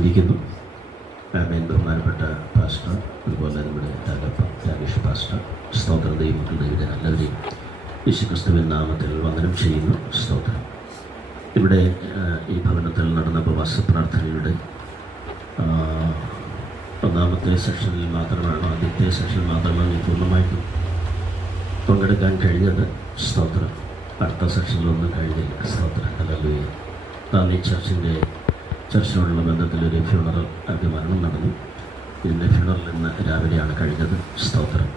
സ്തുതിക്കുന്നു. ആമേൻ. ബഹുമാനപ്പെട്ട പാസ്റ്റർ, അതുപോലെ നമ്മുടെ രാകേഷ് പാസ്റ്റർ, സ്തോത്രം. ദൈവമക്കൾ ദൈവത്തെ എല്ലാവരെയും യേശുക്രിസ്തുവിൻ നാമത്തിൽ വന്ദനം ചെയ്യുന്നു. സ്തോത്രം. ഇവിടെ ഈ ഭവനത്തിൽ നടന്ന ഉപവാസ പ്രാർത്ഥനയുടെ ഒന്നാമത്തെ സെഷനിൽ മാത്രമാണ്, ആദ്യത്തെ സെഷൻ മാത്രമാണ് പൂർണ്ണമായിട്ടും പങ്കെടുക്കാൻ കഴിഞ്ഞത്. സ്തോത്രം. അടുത്ത സെഷനിലൊന്നും കഴിഞ്ഞില്ല. സ്തോത്രം. ഹല്ലേലൂയ. ഈ ചർച്ചിനോടുള്ള ബന്ധത്തിലൊരു ഫ്യൂണറൽ മരണം നടന്നു. ഇതിൻ്റെ ഫ്യൂണറൽ ഇന്ന് രാവിലെയാണ് കഴിഞ്ഞത്. സ്തോത്രം.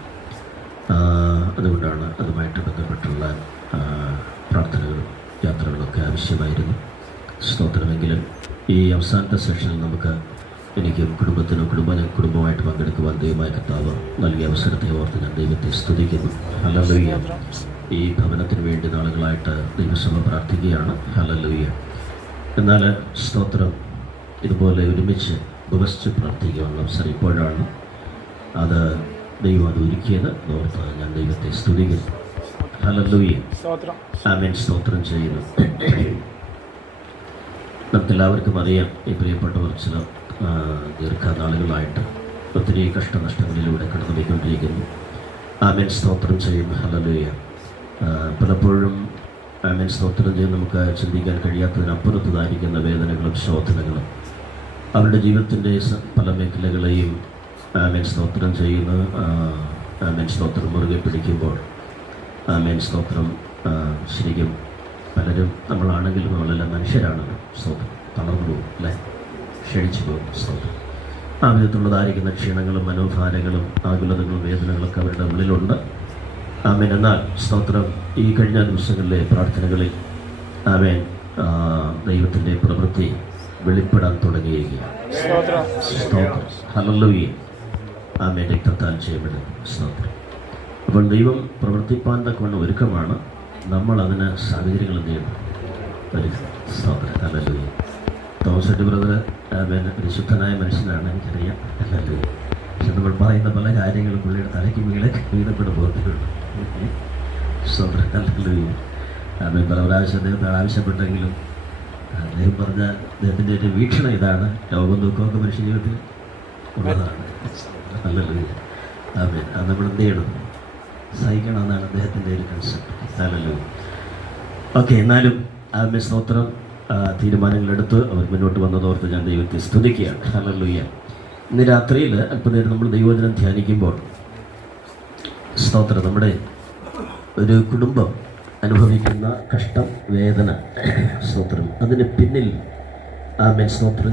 അതുകൊണ്ടാണ് അതുമായിട്ട് ബന്ധപ്പെട്ടുള്ള പ്രാർത്ഥനകളും യാത്രകളൊക്കെ ആവശ്യമായിരുന്നു. സ്തോത്രമെങ്കിലും ഈ അവസാനത്തെ സെഷനിൽ എനിക്കും കുടുംബത്തിനും കുടുംബമായിട്ട് പങ്കെടുക്കുവാൻ ദൈവമായ കർത്താവ് നൽകിയ അവസരത്തെ ഓർത്ത് ഞാൻ ദൈവത്തെ സ്തുതിക്കുന്നു. ഹല്ലേലൂയ. ഈ ഭവനത്തിന് വേണ്ടി നാളുകളായിട്ട് ദൈവസഭ പ്രാർത്ഥിക്കുകയാണ്. ഹല്ലേലൂയ. എന്നാൽ സ്തോത്രം, ഇതുപോലെ ഒരുമിച്ച് ഉപവസിച്ച് പ്രാർത്ഥിക്കാനുള്ള അവസരം ഇപ്പോഴാണ്. അത് ദൈവം അത് ഒരുക്കിയത് ഓർത്ത് ഞാൻ ദൈവത്തെ സ്തുതിക്കുന്നു. ഹല്ലേലൂയ. ആമേൻ. സ്തോത്രം ചെയ്യുന്നു. നമുക്കെല്ലാവർക്കും അറിയാം, ഈ പ്രിയപ്പെട്ടവർ ചില ദീർഘനാളുകളായിട്ട് ഒത്തിരി കഷ്ടനഷ്ടങ്ങളിലൂടെ കടന്നു പോയിക്കൊണ്ടിരിക്കുന്നു. ആമേൻ. സ്തോത്രം ചെയ്യുന്നു. ഹല്ലേലൂയ. പലപ്പോഴും ആമേൻ സ്തോത്രം ചെയ്ത് നമുക്ക് ചിന്തിക്കാൻ കഴിയാത്തതിനപ്പുറത്തതായിരിക്കുന്ന വേദനകളും ശോധനകളും അവരുടെ ജീവിതത്തിൻ്റെ പല മേഖലകളെയും ആമേൻ സ്തോത്രം ചെയ്യുന്ന ആമേൻ സ്തോത്രം മുറുകെ പിടിക്കുമ്പോൾ ആമേൻ സ്തോത്രം ശരിക്കും പലരും നമ്മളാണെങ്കിലും നമ്മളെല്ലാം മനുഷ്യരാണല്ലോ. സ്തോത്രം. തളർന്നു പോകും അല്ലേ, ക്ഷണിച്ചു പോകും. സ്തോത്രം. ആ വിധത്തിലുള്ളതായിരിക്കുന്ന ക്ഷീണങ്ങളും മനോഭാരങ്ങളും ആകുലതകളും വേദനകളൊക്കെ അവരുടെ ഉള്ളിലുണ്ട്. ആമേൻ. എന്നാൽ സ്തോത്രം, ഈ കഴിഞ്ഞ ദിവസങ്ങളിലെ പ്രാർത്ഥനകളിൽ ആമേൻ ദൈവത്തിൻ്റെ പ്രവൃത്തി വെളിപ്പെടാൻ തുടങ്ങിയിരിക്കുകയാണ്. സ്തോത്രം. ഹല്ലേലൂയ. ആമേൻ. രക്തത്താൽ ചെയ്യപ്പെടും. സ്തോത്രം. അപ്പോൾ ദൈവം പ്രവർത്തിപ്പാൻ തക്കവണ്ണം ഒരുക്കമാണ്. നമ്മൾ അതിന് സാഹചര്യങ്ങൾ എന്ത് ചെയ്യണം? ഒരുക്കണം. സ്തോത്രം. ഹല്ലേലൂയ. തോമസ് എട്ടി ബ്രദർ ആമേൻ ഒരു ശുദ്ധനായ മനുഷ്യനാണ്, എനിക്കറിയാം. ഹല്ലേലൂയ. പക്ഷെ നമ്മൾ പറയുന്ന പല കാര്യങ്ങളും പുള്ളിയുടെ തലയ്ക്ക് വീഴപ്പെട്ട് പോകത്തിലുണ്ട്. സ്തോത്രം. ഹല്ലേലൂയ. ആമേൻ. പല പ്രാവശ്യം അദ്ദേഹത്തെ ആവശ്യപ്പെട്ടെങ്കിലും അദ്ദേഹം പറഞ്ഞ അദ്ദേഹത്തിൻ്റെ ഒരു വീക്ഷണം ഇതാണ്: രോഗം ദുഃഖമൊക്കെ മനുഷ്യ ജീവിതത്തിൽ ഉള്ളതാണ്. ഹല്ലേലൂയ. ആമേൻ. അത് നമ്മൾ എന്ത് ചെയ്യണം? സഹിക്കണമെന്നാണ് അദ്ദേഹത്തിൻ്റെ ഒരു കൺസെപ്റ്റ്. ഹല്ലേലൂയ. ഓക്കെ. എന്നാലും ആമേൻ സ്തോത്രം, തീരുമാനങ്ങളെടുത്ത് അവർ മുന്നോട്ട് വന്നതോർത്ത് ഞാൻ ദൈവത്തെ സ്തുതിക്കുകയാണ്. ഹല്ലേലൂയ. ഇന്ന് രാത്രിയിൽ അല്പനേരം നമ്മൾ ദൈവവചനം ധ്യാനിക്കുമ്പോൾ സ്തോത്രം, നമ്മുടെ ഒരു കുടുംബം അനുഭവിക്കുന്ന കഷ്ടം, വേദന, സ്തോത്രം, അതിന് പിന്നിൽ ആമേൻ സ്തോത്രം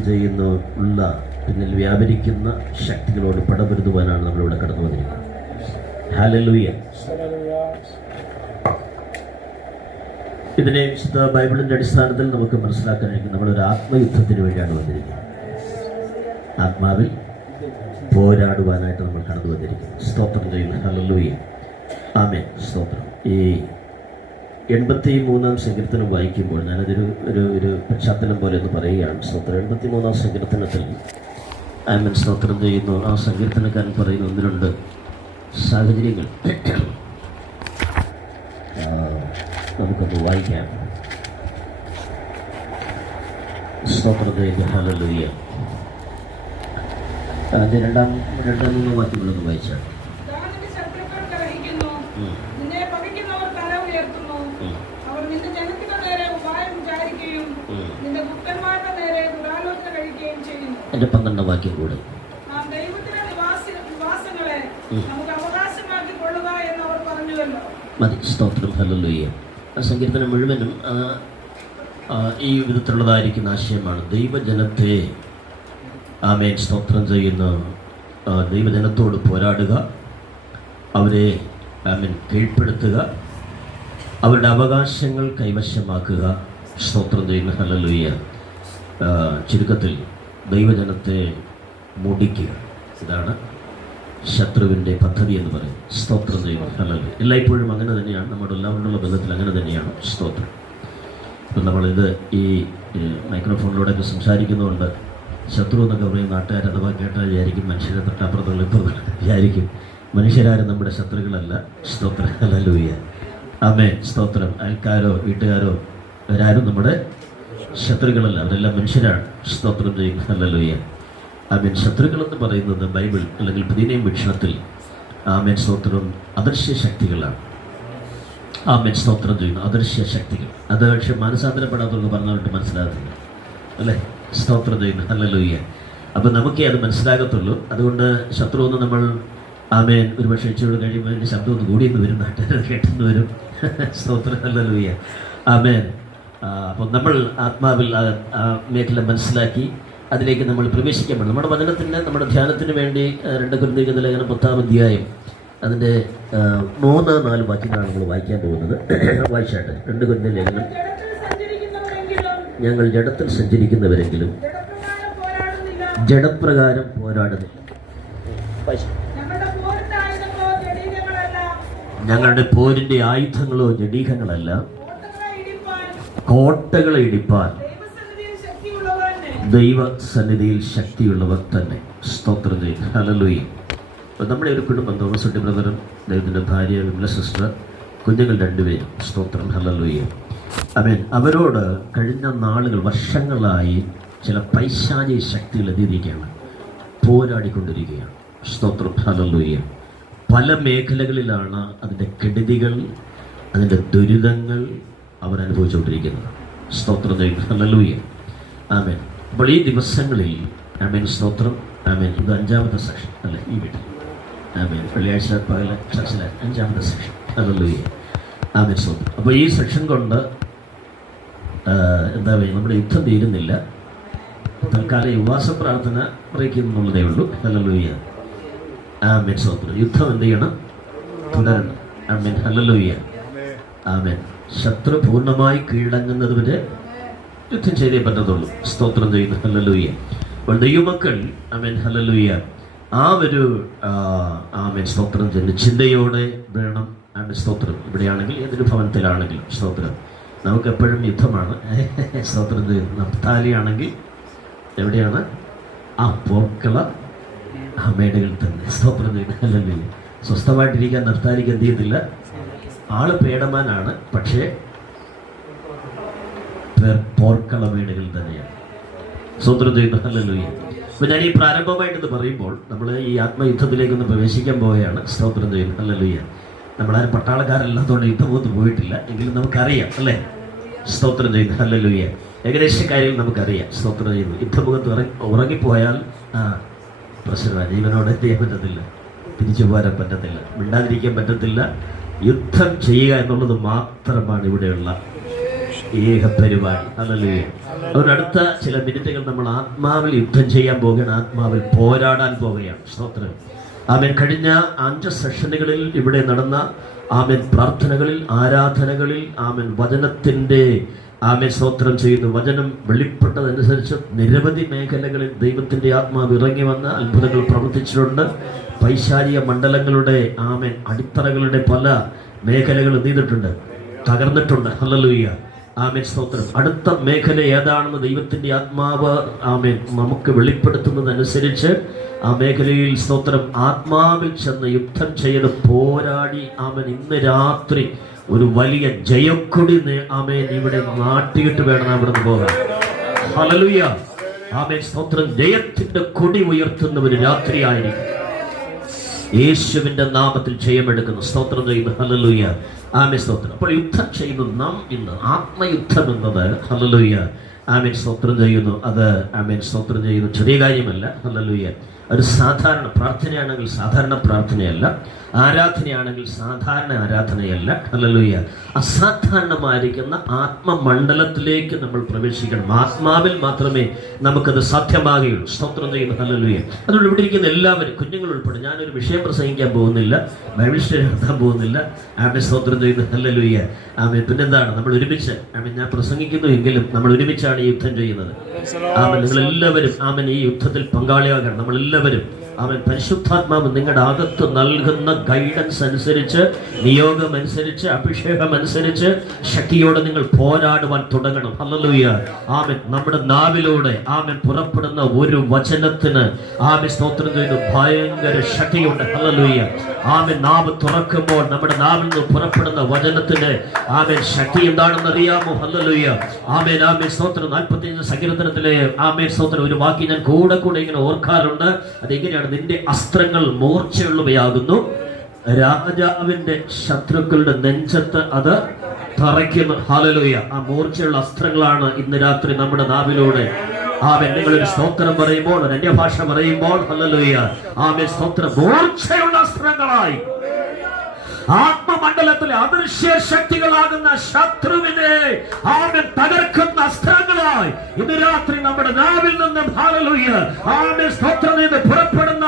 പിന്നിൽ വ്യാപരിക്കുന്ന ശക്തികളോട് പടപൊരുതുവാനാണ് നമ്മളിവിടെ കടന്നു വന്നിരിക്കുന്നത്. ഹല്ലേലൂയ. ഇതിനെ വിശുദ്ധ ബൈബിളിൻ്റെ അടിസ്ഥാനത്തിൽ നമുക്ക് മനസ്സിലാക്കാൻ കഴിയും. നമ്മളൊരു ആത്മയുദ്ധത്തിന് വേണ്ടിയാണ് വന്നിരിക്കുന്നത്. ആത്മാവിൽ പോരാടുവാനായിട്ട് നമ്മൾ കടന്നു വന്നിരിക്കുന്നു. സ്തോത്രം ചെയ്യുന്നു. ഹല്ലേലൂയ. ആമേൻ. സ്തോത്രം. ഈ 83-ാം സങ്കീർത്തനം വായിക്കുമ്പോൾ ഞാനതൊരു ഒരു പശ്ചാത്തലം പോലെ ഒന്ന് പറയുകയാണ്. സ്തോത്രം. 83-ാം സങ്കീർത്തനത്തിൽ ആമേൻ സ്തോത്രം ചെയ്യുന്നു. ആ സങ്കീർത്തനക്കാരൻ പറയുന്ന ഒന്ന് രണ്ട് സാഹചര്യങ്ങൾ നമുക്കൊന്ന് വായിക്കാം. സ്തോത്രം ചെയ്യുന്നു. ഹല്ലേലൂയ. അതിൻ്റെ രണ്ടാം വാക്യങ്ങളൊന്ന് വായിച്ചാൽ എൻ്റെ 12-ാം വാക്യം കൂടെ മതി. സ്തോത്രം. ഹല്ലേലൂയ. ആ സങ്കീർത്തനം മുഴുവനും ഈ വിധത്തിലുള്ളതായിരിക്കുന്ന ആശയമാണ്. ദൈവജനത്തെ ആമേൻ സ്തോത്രം ചെയ്യുന്ന ദൈവജനത്തോട് പോരാടുക, അവരെ ആമേൻ കീഴ്പ്പെടുത്തുക, അവരുടെ അവകാശങ്ങൾ കൈവശമാക്കുക. സ്തോത്രം ചെയ്യുന്ന ഹല്ലേലൂയ. ചുരുക്കത്തിൽ ദൈവജനത്തെ മുടിക്കുക. ഇതാണ് ശത്രുവിൻ്റെ പദ്ധതി എന്ന് പറയും. സ്തോത്രം ചെയ്യുന്ന ഹല്ലേലൂയ. എല്ലായ്പ്പോഴും അങ്ങനെ തന്നെയാണ്. നമ്മുടെ എല്ലാവരോടുള്ള ബന്ധത്തിൽ അങ്ങനെ തന്നെയാണ്. സ്തോത്രം. ഇപ്പം നമ്മളിത് ഈ മൈക്രോഫോണിലൂടെയൊക്കെ സംസാരിക്കുന്നതുകൊണ്ട് ശത്രു എന്നൊക്കെ പറയും നാട്ടുകാർ അഥവാ കേട്ടാൽ വിചാരിക്കും മനുഷ്യരെ തൊട്ടപ്പുറത്തുള്ള ഇപ്പോൾ വിചാരിക്കും. മനുഷ്യരാരും നമ്മുടെ ശത്രുക്കളല്ല. സ്തോത്രം. ഹല്ലേലൂയ. ആമേൻ. സ്തോത്രം. അയൽക്കാരോ വീട്ടുകാരോ അവരാരും നമ്മുടെ ശത്രുക്കളല്ല, അവരെല്ലാം മനുഷ്യരാണ്. സ്തോത്രം ചെയ്യും. ഹല്ലേലൂയ. ആമേൻ. ശത്രുക്കളെന്ന് പറയുന്നത് ബൈബിൾ അല്ലെങ്കിൽ പുതിയ വീക്ഷണത്തിൽ ആമേൻ സ്തോത്രം അദൃശ്യ ശക്തികളാണ്. ആമേൻ സ്തോത്രം ചെയ്യുന്നു. അദൃശ്യ ശക്തികൾ. അത് പക്ഷെ മാനസാന്തരപ്പെടാത്തവർക്ക് പറഞ്ഞിട്ട് മനസ്സിലാകുന്നില്ല അല്ലേ? സ്തോത്രം ചെയ്യുന്നു. ഹല്ലേലൂയ. അപ്പം നമുക്കേ അത് മനസ്സിലാകത്തുള്ളൂ. അതുകൊണ്ട് ശത്രു ഒന്ന് നമ്മൾ ആമേൻ ഒരു പക്ഷേ ഇച്ചിരി കഴിയുമ്പോൾ അതിൻ്റെ ശബ്ദം ഒന്ന് കൂടിയെന്ന് വരും, നാട്ടുകാർ കേട്ടെന്ന് വരും. സ്തോത്രം. ഹല്ലേലൂയ. ആമേൻ. അപ്പം നമ്മൾ ആത്മാവിൽ ആ മേഖല മനസ്സിലാക്കി അതിലേക്ക് നമ്മൾ പ്രവേശിക്കാൻ പറ്റും. നമ്മുടെ വചനത്തിന് നമ്മുടെ ധ്യാനത്തിന് വേണ്ടി 2 കൊരിന്ത്യർ ലേഖനം 10-ാം അധ്യായം അതിൻ്റെ 3-4 വാക്യങ്ങളാണ് നമ്മൾ വായിക്കാൻ പോകുന്നത്. വായിച്ചാട്ടെ. 2 കൊരിന്ത്യർ ലേഖനം. ഞങ്ങൾ ജഡത്തിൽ സഞ്ചരിക്കുന്നവരെങ്കിലും ജഡപ്രകാരം പോരാടുന്നു. ഞങ്ങളുടെ പോരിന്റെ ആയുധങ്ങളോ ജഡീകങ്ങളല്ല, കോട്ടകളെ ഇടിപ്പാൻ ദൈവസന്നിധിയിൽ ശക്തിയുള്ളവർ തന്നെ. സ്തോത്രം ചെയ്യും. ഹല്ലേലൂയ. അപ്പോൾ നമ്മുടെ ഒരു കുടുംബം, തോമസ് കുട്ടി ബ്രദറും ദൈവത്തിൻ്റെ ഭാര്യ വിമല സിസ്റ്റർ, കുഞ്ഞുങ്ങൾ 2 പേരും. സ്തോത്രം. ഹല്ലേലൂയ. ആമേൻ. അവരോട് കഴിഞ്ഞ നാളുകൾ വർഷങ്ങളായി ചില പൈശാചിക ശക്തികൾ എതിരിക്കുകയാണ്, പോരാടിക്കൊണ്ടിരിക്കുകയാണ്. സ്തോത്രം. ഹല്ലേലൂയ. പല മേഖലകളിലാണ് അതിൻ്റെ കെടുതികൾ, അതിൻ്റെ ദുരിതങ്ങൾ അവരനുഭവിച്ചുകൊണ്ടിരിക്കുന്നത്. സ്തോത്രം ചെയ്യും. ഹല്ലേലൂയ. ആമേൻ. അപ്പോൾ ഈ ദിവസങ്ങളിൽ ആമേൻ സ്തോത്രം. ആമേൻ. ഇത് 5ാമത്തെ സെക്ഷൻ അല്ലേ ഈ വീട്ടിൽ? ആമേൻ. വെള്ളിയാഴ്ച പകൽ ചർച്ചിലെ 5ാമത്തെ സെക്ഷൻ. ഹല്ലേലൂയ. ആമേൻ സ്തോത്രം. അപ്പോൾ ഈ സെക്ഷൻ കൊണ്ട് എന്താ പറയുക, നമ്മുടെ യുദ്ധം തീരുന്നില്ല. തൽക്കാലം ഉപവാസ പ്രാർത്ഥന അറിയിക്കുന്നുള്ളതേ ഉള്ളൂ. ഹല്ലേലൂയ. ആമേൻ സ്തോത്രം. യുദ്ധം എന്ത് ചെയ്യണം? തുടരണം. ആമേൻ. ഹല്ലേലൂയ. ആമേൻ. ശത്രു പൂർണ്ണമായി കീഴടങ്ങുന്നത് വരെ യുദ്ധം ചെയ്തേ പറ്റത്തുള്ളൂ. സ്തോത്രം ചെയ്യുന്നു. ഹല്ലേലൂയ. അപ്പോൾ ദൈവമക്കൾ ആമേൻ ഹല്ലേലൂയ ആ ഒരു ആമേൻ സ്തോത്രം ചെയ്യുന്ന ചിന്തയോടെ വേണം. ആമേൻ സ്തോത്രം. ഇവിടെയാണെങ്കിൽ ഏതൊരു ഭവനത്തിലാണെങ്കിലും സ്തോത്രം നമുക്കെപ്പോഴും യുദ്ധമാണ്. സ്തോത്രം ചെയ്യുന്നു. നഫ്താലിയാണെങ്കിൽ എവിടെയാണ്? ആ പോർക്കള മേടകളിൽ തന്നെ. സ്തോത്രം ചെയ്യുന്നു. ഹല്ലേലൂയ. സ്വസ്ഥമായിട്ടിരിക്കാൻ നഫ്താലിക്ക് എന്ത് ചെയ്യത്തില്ല. ആള് പേടമാനാണ്, പക്ഷേ പോർക്കള വീടുകൾ തന്നെയാണ്. സ്തോത്രം ചെയ്യുന്നു. ഹല്ലേലൂയ. അപ്പോൾ ഞാൻ ഈ പ്രാരംഭമായിട്ടെന്ന് പറയുമ്പോൾ നമ്മൾ ഈ ആത്മയുദ്ധത്തിലേക്കൊന്ന് പ്രവേശിക്കാൻ പോവുകയാണ്. സ്തോത്രം ചെയ്യുന്നു. ഹല്ലേലൂയ. നമ്മളാരും പട്ടാളക്കാരല്ലാത്തതുകൊണ്ട് യുദ്ധമൊന്നും പോയിട്ടില്ല, എങ്കിലും നമുക്കറിയാം അല്ലേ? സ്തോത്രം ചെയ്യുന്നു. ഹല്ലേലൂയ. ഏകദേശം കാര്യങ്ങൾ നമുക്കറിയാം. സ്തോത്രം ചെയ്യുന്നു. യുദ്ധമുഖത്ത് ഉറങ്ങിപ്പോയാൽ പ്രശ്നമാണ്. ജീവനോടെ എന്ത് ചെയ്യാൻ പറ്റത്തില്ല, തിരിച്ചു പോരാൻ പറ്റത്തില്ല, മിണ്ടാതിരിക്കാൻ പറ്റത്തില്ല. യുദ്ധം ചെയ്യുക എന്നുള്ളത് മാത്രമാണ് ഇവിടെയുള്ള ഏക പരിപാടി. ഹല്ലേലൂയ. അതിനടുത്ത ചില മിനിറ്റുകൾ നമ്മൾ ആത്മാവിൽ യുദ്ധം ചെയ്യാൻ പോവുകയാണ്, ആത്മാവിൽ പോരാടാൻ പോവുകയാണ്. സ്തോത്രം. ആമേൻ. കഴിഞ്ഞ 5 സെഷനുകളിൽ ഇവിടെ നടന്ന ആമേൻ പ്രാർത്ഥനകളിൽ, ആരാധനകളിൽ ആമേൻ വചനത്തിൻ്റെ ആമേൻ സ്തോത്രം ചെയ്യുന്നു. വചനം വെളിപ്പെട്ടതനുസരിച്ച് നിരവധി മേഖലകളിൽ ദൈവത്തിൻ്റെ ആത്മാവ് ഇറങ്ങി വന്ന് അത്ഭുതങ്ങൾ പ്രവർത്തിച്ചിട്ടുണ്ട്. പൈശാചിക മണ്ഡലങ്ങളുടെ ആമേൻ അടിത്തറകളുടെ പല മേഖലകൾ നീതിട്ടുണ്ട്, തകർന്നിട്ടുണ്ട്. ഹല്ലേലൂയ. ആമേൻ സ്തോത്രം. അടുത്ത മേഖല ഏതാണെന്ന് ദൈവത്തിൻ്റെ ആത്മാവ് ആമേൻ നമുക്ക് വെളിപ്പെടുത്തുന്നതനുസരിച്ച് ആ മേഖലയിൽ സ്തോത്രം ആത്മാവിൽ ചെന്ന് യുദ്ധം ചെയ്ത് പോരാടി ആമേൻ ഇന്ന് രാത്രി ഒരു വലിയ ജയക്കൊടി ആമേൻ ഇവിടെ നാട്ടിയിട്ട് വേണം അവിടെ നിന്ന് പോകാൻ. ഹല്ലേലൂയ. ആമേൻ സ്തോത്രം. ജയത്തിന്റെ കൊടി ഉയർത്തുന്ന ഒരു രാത്രിയായിരിക്കും. യേശുവിന്റെ നാമത്തിൽ ജയമെടുക്കുന്നു. സ്തോത്രം ചെയ്യുന്നു. ഹല്ലേലൂയ. ആമേൻ സ്തോത്രം. അപ്പോൾ യുദ്ധം ചെയ്യുന്നു നാം ഇന്ന്. ആത്മയുദ്ധം എന്നത് ഹല്ലേലൂയ ആമേൻ സ്തോത്രം ചെയ്യുന്നു. അത് ആമേൻ സ്തോത്രം ചെയ്യുന്നു ചെറിയ കാര്യമല്ല. ഹല്ലേലൂയ. ഒരു സാധാരണ പ്രാർത്ഥനയാണെങ്കിൽ സാധാരണ പ്രാർത്ഥനയല്ല, ആരാധനയാണെങ്കിൽ സാധാരണ ആരാധനയല്ല. ഹല്ലേലൂയ. അസാധാരണമായിരിക്കുന്ന ആത്മമണ്ഡലത്തിലേക്ക് നമ്മൾ പ്രവേശിക്കണം. ആത്മാവിൽ മാത്രമേ നമുക്കത് സാധ്യമാകുകയുള്ളൂ. സ്തോത്രം ചെയ്യുന്നു. ഹല്ലേലൂയ. അതുകൊണ്ട് ഇവിടെ ഇരിക്കുന്ന എല്ലാവരും, കുഞ്ഞുങ്ങൾ ഉൾപ്പെടെ, ഞാനൊരു വിഷയം പ്രസംഗിക്കാൻ പോകുന്നില്ല, ബൈബിൾ സ്റ്റഡി നടത്താൻ പോകുന്നില്ല. ആമേൻ സ്തോത്രം ചെയ്യുന്നു. ഹല്ലേലൂയ. ആമേൻ. പിന്നെന്താണ്, നമ്മൾ ഒരുമിച്ച് ആമേൻ ഞാൻ പ്രസംഗിക്കുന്നു എങ്കിലും നമ്മൾ ഒരുമിച്ചാണ് ഈ യുദ്ധം ചെയ്യുന്നത്. ആമേൻ. നിങ്ങളെല്ലാവരും ആമേൻ ഈ യുദ്ധത്തിൽ പങ്കാളിയാകണം. നമ്മളെല്ലാവരും അവൻ പരിശുദ്ധാത്മാവ് നിങ്ങളുടെ അകത്ത് നൽകുന്ന ഗൈഡൻസ് അനുസരിച്ച്, നിയോഗം അനുസരിച്ച്, അഭിഷേകം അനുസരിച്ച് ശക്തിയോടെ നിങ്ങൾ പോരാടുവാൻ തുടങ്ങണം. ഹല്ലേലൂയ. ആമേൻ. നമ്മുടെ നാവിലൂടെ ആമേൻ പുറപ്പെടുന്ന ഒരു വചനത്തിന് ആമേൻ സ്തോത്രം ചെയ്ത് ഭയങ്കര ശക്തിയുണ്ട്. ഹല്ലേലൂയ. ആമേൻ. നാവ് തുറക്കുമ്പോൾ നമ്മുടെ നാവിൽ നിന്ന് പുറപ്പെടുന്ന വചനത്തിന് ആമേൻ ശക്തി എന്താണെന്ന് അറിയാമോ? ഹല്ലേലൂയ. ആമേൻ. ആമേൻ സ്തോത്രം. 45 സങ്കീർത്തനത്തിലെ ആമേൻ സ്തോത്രം ഒരു വാക്യം ഞാൻ കൂടെ ഇങ്ങനെ ഓർക്കാറുണ്ട്. അതെങ്ങനെയാണ്? നിന്റെ അസ്ത്രങ്ങൾ മൂർച്ചയുള്ളവയാകുന്നു, രാജാവിന്റെ ശത്രുക്കളുടെ നെഞ്ചത്ത് അത് തറയ്ക്കുന്നു. ഹല്ലേലൂയ. ആ മൂർച്ചയുള്ള അസ്ത്രങ്ങളാണ് ഇന്ന് രാത്രി നമ്മുടെ നാവിലൂടെ ആമേൻ നിങ്ങളൊരു സ്തോത്രം പറയുമ്പോൾ, ഒരു അന്യഭാഷ പറയുമ്പോൾ ഹല്ലേലൂയ ആമേൻ സ്തോത്രം മൂർച്ചയുള്ള അസ്ത്രങ്ങളായി ആത്മമണ്ഡലത്തിലെ അദൃശ്യ ശക്തികളാകുന്ന ശത്രുവിനെ ആമേൻ തകർക്കുന്ന അസ്ത്രങ്ങളായി ഇന്ന് രാത്രി നമ്മുടെ നാവിൽ നിന്നും ഹല്ലേലൂയ ആമേൻ സ്തോത്രം ചെയ്ത് പുറപ്പെടുന്ന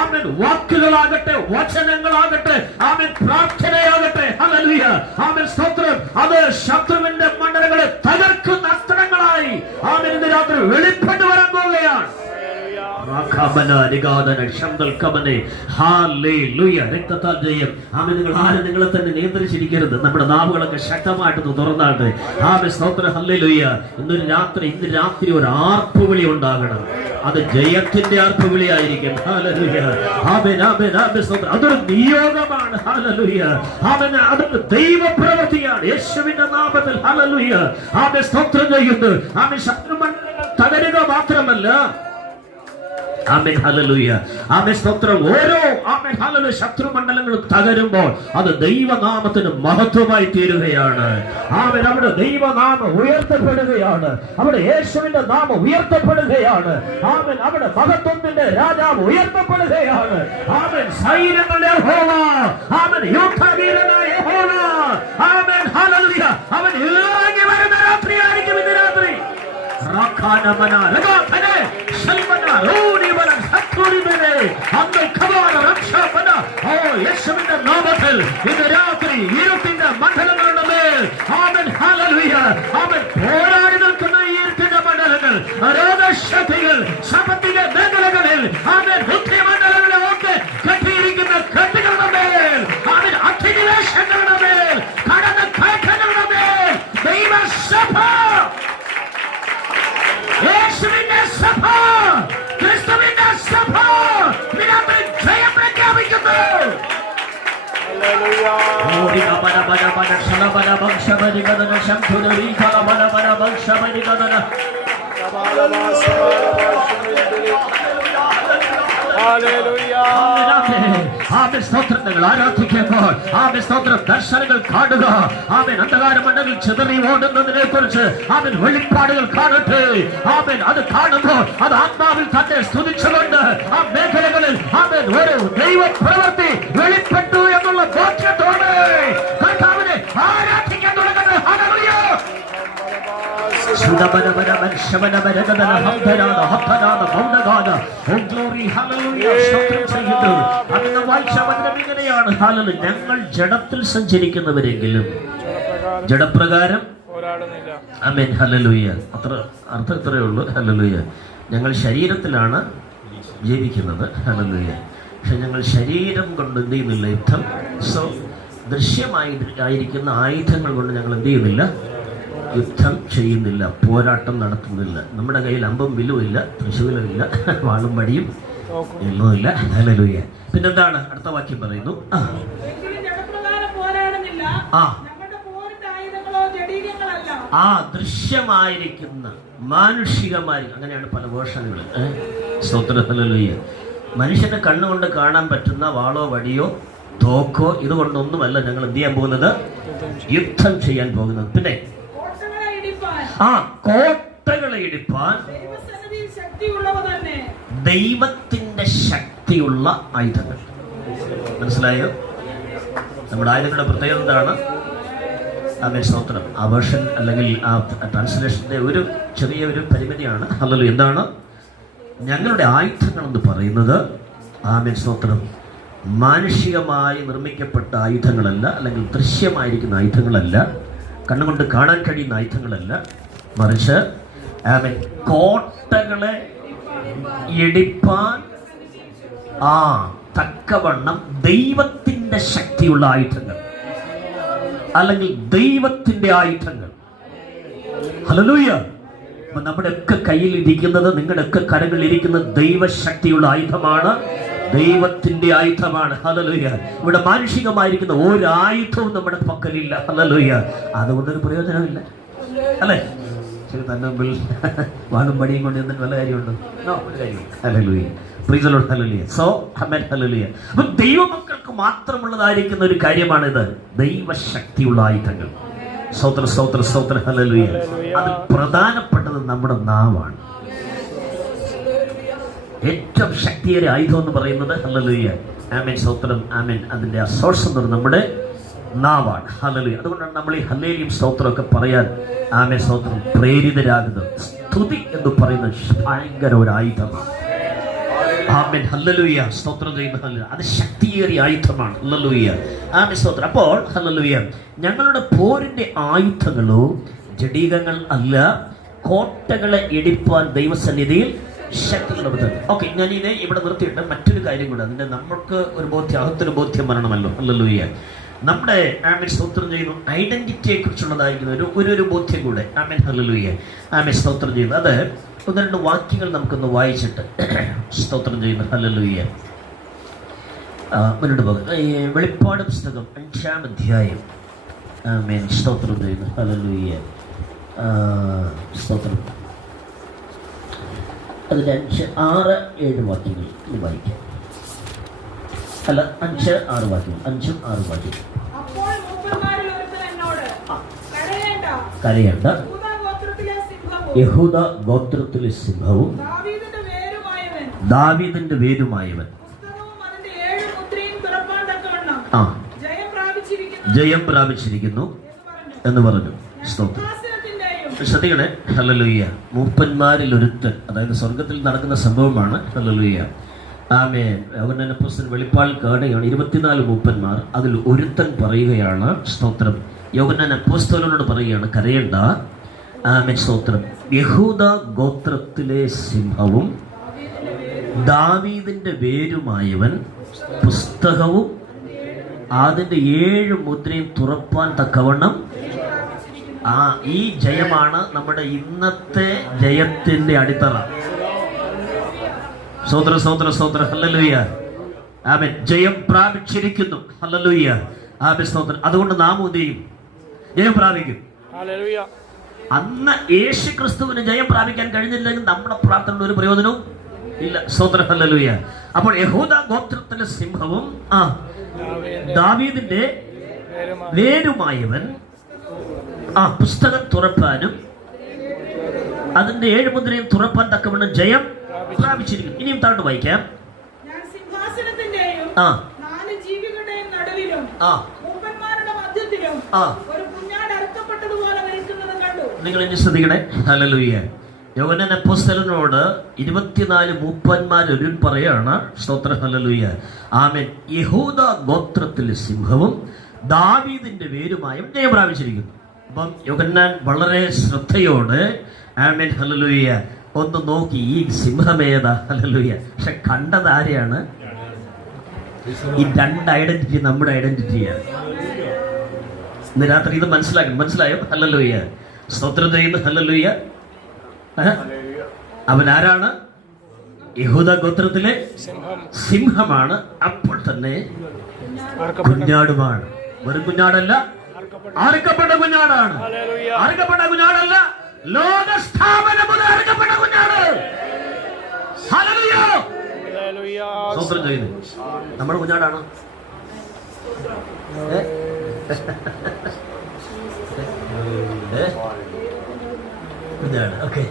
ആമേൻ വാക്കുകളാകട്ടെ, വചനങ്ങളാകട്ടെ, ആമേൻ പ്രാർത്ഥനയാകട്ടെ, ഹല്ലേലൂയ ആമേൻ സ്തോത്രം, അത് ശത്രുവിന്റെ മണ്ഡലങ്ങളെ തകർക്കുന്ന അസ്ത്രങ്ങളായി ആമേൻ ഇന്ന് രാത്രി വെളിപ്പെട്ടു വരാൻ പോവുകയാണ്. രക്തത്താൽ ജയം. ആമേൻ. നിങ്ങൾ ആരും നിങ്ങളെ തന്നെ നിയന്ത്രിച്ചിരിക്കരുത്. നമ്മുടെ നാവുകളൊക്കെ ശക്തമായിട്ട് തുറന്നാട്ടെ. ആമേൻ സ്തോത്രം. ഹല്ലേലൂയ. ഇന്ന് രാത്രി ഒരു ആർപ്പുവിളി ഉണ്ടാകണം. അത് ജയത്തിന്റെ ആർപ്പുവിളി ആയിരിക്കും. ഹല്ലേലൂയ. ആമേൻ. ആമേൻ. ആമേൻ സ്തോത്രം. അതൊരു നിയോഗമാണ്. ഹല്ലേലൂയ. ആമേൻ. അതൊരു ദൈവപ്രവൃത്തിയാണ്. യേശുവിന്റെ നാമത്തിൽ ഹല്ലേലൂയ ആമേൻ സ്തോത്രം ചെയ്യുന്നു. ആമേൻ. ശത്രുമണ്ഡലങ്ങൾ തകരുക മാത്രമല്ല, ആമേൻ ഹല്ലേലൂയ ആമേൻ സ്തോത്രം, ഓരോ ആമേൻ ഹല്ലേലൂയ ശത്രുമണ്ഡലങ്ങൾ തകരുമ്പോൾ അത് ദൈവനാമത്തിന് മഹത്വമായി തീരുകയാണ്. ആമേൻ. അവിടെ ദൈവനാമം ഉയർത്തപ്പെടുകയാണ്. അവിടെ യേശുവിന്റെ നാമം ഉയർത്തപ്പെടുകയാണ്. ആമേൻ. അവിടെ മഹത്വത്തിന്റെ രാജാവ് ഉയർത്തപ്പെടുകയാണ്. ആമേൻ. സൈന്യങ്ങളുടെ യഹോവ, ആമേൻ യുദ്ധവീരനായ യഹോവ, ആമേൻ ഹല്ലേലൂയ അവൻ ഇറങ്ങി വരുന്ന രാത്രിയായിരിക്കും ഇന്ന് രാത്രി. യേശുവിന്റെ നാമത്തിൽ ഇന്ന് രാത്രി ഇരുട്ടിന്റെ മണ്ഡലങ്ങളുടെ മേൽ ആമേൻ ഹല്ലേലൂയ ആമേൻ പോരാടി നിൽക്കുന്ന ഈ ഇരുട്ടിന്റെ മണ്ഡലങ്ങൾ, രോഗശക്തികൾ, സാമ്പത്തിക മേഖലകളിൽ ആമേൻ ബുദ്ധിമണ്ഡലങ്ങളിലൊക്കെ കെട്ടിയിരിക്കുന്ന കെട്ടുകളുടെ മേൽ, ആമേൻ അധിനിവേശങ്ങളുടെ മേൽ, കടന്ന കയറ്റങ്ങളുടെ മേൽ ദൈവസഭ, യേശുവിന്റെ സഭ, ക്രിസ്തുവിന്റെ സഭ നിരന്തരം ജയം പ്രഖ്യാപിക്കുന്നു. സ്തോത്രങ്ങൾ ആരാധിക്കുമ്പോൾ ആമേൻ സ്തോത്രം ദർശനങ്ങൾ കാണുക. ആമേൻ. അന്ധകാര മണ്ഡലത്തിൽ ചിതറി ഓടുന്നതിനെ കുറിച്ച് ആമേൻ വെളിപ്പാടുകൾ കാണട്ടെ. ആമേൻ. അത് കാണുമ്പോൾ അത് ആത്മാവിൽ തന്നെ സ്തുതിച്ചുകൊണ്ട് ആ മേഖലകളിൽ ആമേൻ ഒരു ദൈവ പ്രവൃത്തി വെളിപ്പെട്ടു എന്നുള്ള ബോധ്യത്തോടെ കർത്താവിനെ ആരാധിക്കാൻ തുടങ്ങുന്നു. ഹല്ലേലൂയ. ഞങ്ങൾ ജഡത്തിൽ സഞ്ചരിക്കുന്നവരെങ്കിലും ജഡപ്രകാരം ആമേൻ ഹല്ലേലൂയ. അർത്ഥം ഇത്രയേ ഉള്ളൂ. ഹല്ലേലൂയ. ഞങ്ങൾ ശരീരത്തിലാണ് ജീവിക്കുന്നത്. ഹല്ലേലൂയ. പക്ഷെ ഞങ്ങൾ ശരീരം കൊണ്ട് എന്ത് ചെയ്യുന്നില്ല? യുദ്ധം. സോ ദൃശ്യമായിരിക്കുന്ന ആയുധങ്ങൾ കൊണ്ട് ഞങ്ങൾ എന്ത് ചെയ്യുന്നില്ല? യുദ്ധം ചെയ്യുന്നില്ല, പോരാട്ടം നടത്തുന്നില്ല. നമ്മുടെ കയ്യിൽ അമ്പും വിലുമില്ല, തൃശൂലമില്ല, വാളും വടിയും ഒന്നുമില്ല. ഹല്ലേലൂയ. പിന്നെന്താണ്? അടുത്ത വാക്യം പറയുന്നു, ദൃശ്യമായിരിക്കുന്ന മാനുഷികമായി, അങ്ങനെയാണ് പല വേർഷനുകൾ. സ്തോത്രം. ഹല്ലേലൂയ. മനുഷ്യന്റെ കണ്ണുകൊണ്ട് കാണാൻ പറ്റുന്ന വാളോ വടിയോ തോക്കോ ഇതുകൊണ്ടൊന്നുമല്ല ഞങ്ങൾ എന്ത് ചെയ്യാൻ പോകുന്നത്? യുദ്ധം ചെയ്യാൻ പോകുന്നത്. പിന്നെ കോട്ടകളെ ഇടിപ്പാൻ ദൈവത്തിന്റെ ശക്തിയുള്ള ആയുധങ്ങൾ. മനസ്സിലായോ? നമ്മുടെ ആയുധങ്ങളുടെ പ്രത്യേകത എന്താണ്? ആമേൻ സ്തോത്രം. ആ വേർഷൻ അല്ലെങ്കിൽ ആ ട്രാൻസ്ലേഷന്റെ ഒരു ചെറിയൊരു പരിമിതിയാണ്. ഹല്ലേലൂയ. എന്താണ് ഞങ്ങളുടെ ആയുധങ്ങൾ എന്ന് പറയുന്നത്? ആമേൻ സ്തോത്രം. മാനുഷികമായി നിർമ്മിക്കപ്പെട്ട ആയുധങ്ങളല്ല, അല്ലെങ്കിൽ ദൃശ്യമായിരിക്കുന്ന ആയുധങ്ങളല്ല, കണ്ണുകൊണ്ട് കാണാൻ കഴിയുന്ന ആയുധങ്ങളല്ല, മറിച്ച് ആമേൻ കോട്ടകളെ ഇടിപ്പാൻ തക്കവണ്ണം ദൈവത്തിന്റെ ശക്തിയുള്ള ആയുധങ്ങൾ, അല്ലെങ്കിൽ ദൈവത്തിന്റെ ആയുധങ്ങൾ. ഹല്ലേലൂയ. അപ്പൊ നമ്മുടെ ഒക്കെ കയ്യിൽ ഇരിക്കുന്നത്, നിങ്ങളുടെ ഒക്കെ കരങ്ങളിൽ ഇരിക്കുന്നത് ദൈവശക്തിയുള്ള ആയുധമാണ്, ദൈവത്തിന്റെ ആയുധമാണ്. ഹല്ലേലൂയ. ഇവിടെ മാനുഷികമായിരിക്കുന്ന ഒരു ആയുധവും നമ്മുടെ പക്കലില്ല. ഹല്ലേലൂയ. അതുകൊണ്ടൊരു പ്രയോജനമില്ല, അല്ലേ? ശരി, തന്നെ മുമ്പിൽ വാങ്ങും പടിയും കൊണ്ട് എന്നിട്ട് വല്ല കാര്യമുണ്ടോ? Hallelujah. Praise the Lord. Hallelujah. So amen. Hallelujah. അപ്പൊ ദൈവമക്കൾക്ക് മാത്രമുള്ളതായിരിക്കുന്ന ഒരു കാര്യമാണിത്, ദൈവശക്തിയുള്ള ആയുധങ്ങൾ. സ്തോത്രം, സ്തോത്രം, സ്തോത്രം. ഹല്ലേലൂയ. അത് പ്രധാനപ്പെട്ടത് നമ്മുടെ നാവാണ്. ഏറ്റവും ശക്തിയേറിയ ആയുധം എന്ന് പറയുന്നത്, ഹല്ലേലൂയ, ആമേൻ, സ്തോത്രം, ആമേൻ, അതിന്റെ ആ സോഴ്സ് എന്ന് നമ്മുടെ നാവാണ്. ഹല്ലേലൂയ. അതുകൊണ്ടാണ് നമ്മൾ ഈ ഹല്ലേലൂയ സ്തോത്രം ഒക്കെ പറയാൻ, ആമേൻ, സ്തോത്രം, പ്രേരിതരാകുന്നത്. സ്തുതി എന്ന് പറയുന്നത് ഭയങ്കര ഒരു ആയുധമാണ്. ആമേൻ. ഹല്ലേലൂയ. സ്തോത്രം ചെയ്യുന്ന ഹല്ലേലൂയ. അത് ശക്തിയേറിയ ആയുധമാണ്. ഹല്ലേലൂയ. ആമേൻ, സ്തോത്രം. അപ്പോൾ ഹല്ലേലൂയ, ഞങ്ങളുടെ പോരിന്റെ ആയുധങ്ങളോ ജഡീകങ്ങൾ അല്ല, കോട്ടകളെ ഇടിപ്പാൻ ദൈവസന്നിധിയിൽ ശക്തിയുള്ളത്. ഓക്കെ, ഞാൻ ഇത് ഇവിടെ നിർത്തിയിട്ട് മറ്റൊരു കാര്യം കൂടെ, അതിന്റെ നമ്മൾക്ക് ഒരു ബോധ്യം, അകത്തൊരു ബോധ്യം വരണമല്ലോ. ഹല്ലേലൂയ. നമ്മുടെ ആമേൻ, സ്തോത്രം ചെയ്യുന്നു, ഐഡന്റിറ്റിയെ കുറിച്ചുള്ളതായിരിക്കുന്ന ഒരു ബോധ്യം കൂടെ. ആമേൻ. ഹല്ലേലൂയ. ആമേൻ, സ്തോത്രം ചെയ്യുന്നു. അത് ഒന്ന് രണ്ട് വാക്യങ്ങൾ നമുക്കൊന്ന് വായിച്ചിട്ട് സ്തോത്രം ചെയ്യുന്നു. ഹല്ലേലൂയ. മുന്നോട്ട് പോകും. വെളിപ്പാട് പുസ്തകം 5-ാം അധ്യായം. ആമേൻ, സ്തോത്രം ചെയ്യുന്നു. ഹല്ലേലൂയ. സ്തോത്രം. അതിൽ 5, 6, 7 വാക്യങ്ങൾ ഇത് വായിക്കാം. അല്ല, 5, 6 വാക്യങ്ങൾ. 5ഉം 6 വാക്യങ്ങൾ. കരയണ്ട, യഹൂദ ഗോത്രത്തിലെ സിംഹവും ദാവീദിന്റെ വേരുമായവൻ ജയം പ്രാപിച്ചിരിക്കുന്നു എന്ന് പറഞ്ഞു. സ്തോത്രം. ശ്രദ്ധിക്കണേ. ഹല്ലേലൂയ. മൂപ്പന്മാരിൽ ഒരുത്തൻ, അതായത് സ്വർഗത്തിൽ നടക്കുന്ന സംഭവമാണ്. ഹല്ലേലൂയ. ആമേൻ. യോഹന്നാൻ അപ്പോസ്തലൻ വെളിപ്പാടിൽ കാണുകയാണ് 24 മൂപ്പന്മാർ, അതിൽ ഒരുത്തൻ പറയുകയാണ്, സ്തോത്രം, യോഹന്നാൻ അപ്പോസ്തലനോട് പറയുകയാണ്, കരയണ്ട, ആമേൻ, സ്തോത്രം, യഹൂദ ഗോത്രത്തിലെ സിംഹവും ദാവീദിന്റെ വേരുമായവൻ പുസ്തകവും അതിന്റെ 7 മുദ്രയും തുറപ്പാൻ തക്കവണ്ണം. ഈ ജയമാണ് നമ്മുടെ ഇന്നത്തെ ജയത്തിന്റെ അടിത്തറ. സ്തോത്ര, സ്തോത്ര, സ്തോത്ര. ഹല്ലേലൂയ. ആമേൻ. ജയം പ്രാപിച്ചിരിക്കുന്നു. ഹല്ലേലൂയ. ആമേൻ, സ്തോത്രം. അതുകൊണ്ട് നാം എന്ത് ചെയ്യും? ജയം പ്രാപിക്കും. ഹല്ലേലൂയ. അന്ന് യേശു ക്രിസ്തുവിന് ജയം പ്രാപിക്കാൻ കഴിഞ്ഞില്ലെങ്കിൽ നമ്മുടെ പ്രാർത്ഥനയുടെ ഒരു പ്രയോജനവും ഇല്ല. സ്തോത്ര. ഹല്ലേലൂയ. അപ്പോൾ യഹൂദ ഗോത്രത്തിലെ സിംഹവും ദാവീദിന്റെ വേരുമായവൻ പുസ്തകം തുറപ്പാനും അതിന്റെ 7 മുദ്രയും തുറപ്പാൻ തക്കവണ്ണം ജയം പ്രാപിച്ചിരിക്കുന്നു. ഇനിയും താഴോട്ട് വായിക്കാം. നിങ്ങൾ ഇനി ശ്രദ്ധിക്കണേ. ഹല്ലേലൂയ. യോഹന്നാൻ അപ്പോസ്തലനോട് 24 മൂപ്പന്മാർ ഒരു പറയാണ്. സ്തോത്രം. ഹല്ലേലൂയ. ആമേൻ. യഹൂദ ഗോത്രത്തിലെ സിംഹവും ദാവീദിന്റെ വേരുമായും ജയം പ്രാപിച്ചിരിക്കുന്നു. അപ്പം യോഹന്നാൻ വളരെ ശ്രദ്ധയോടെ, ആമേൻ, ഹല്ലേലൂയ, ഒന്ന് നോക്കി ഈ സിംഹമേത. ഹല്ലേലൂയ. പക്ഷെ കണ്ടത് ആരെയാണ്? ഈ 2 ഐഡന്റിറ്റി നമ്മുടെ ഐഡന്റിറ്റിയാണ്. ഇന്ന് രാത്രി ഇത് മനസ്സിലായോ? ഹല്ലേലൂയ. സ്തോത്രം ചെയ്യുന്നു. ഹല്ലേലൂയ. അവൻ ആരാണ്? യഹൂദ ഗോത്രത്തിലെ സിംഹമാണ്. അപ്പോൾ തന്നെ കുഞ്ഞാടുമാണ്. ഒരു കുഞ്ഞാടല്ല, അറുക്കപ്പെട്ട കുഞ്ഞാടാണ്. അറുക്കപ്പെട്ട കുഞ്ഞാടല്ല, ലോകസ്ഥാപനം മുതൽ അറുക്കപ്പെട്ട കുഞ്ഞാട്. ഹല്ലേലൂയ. സ്തോത്രം ചെയ്യുന്നു. നമ്മുടെ കുഞ്ഞാടാണ്. കുഞ്ഞാട്. ഓക്കെ.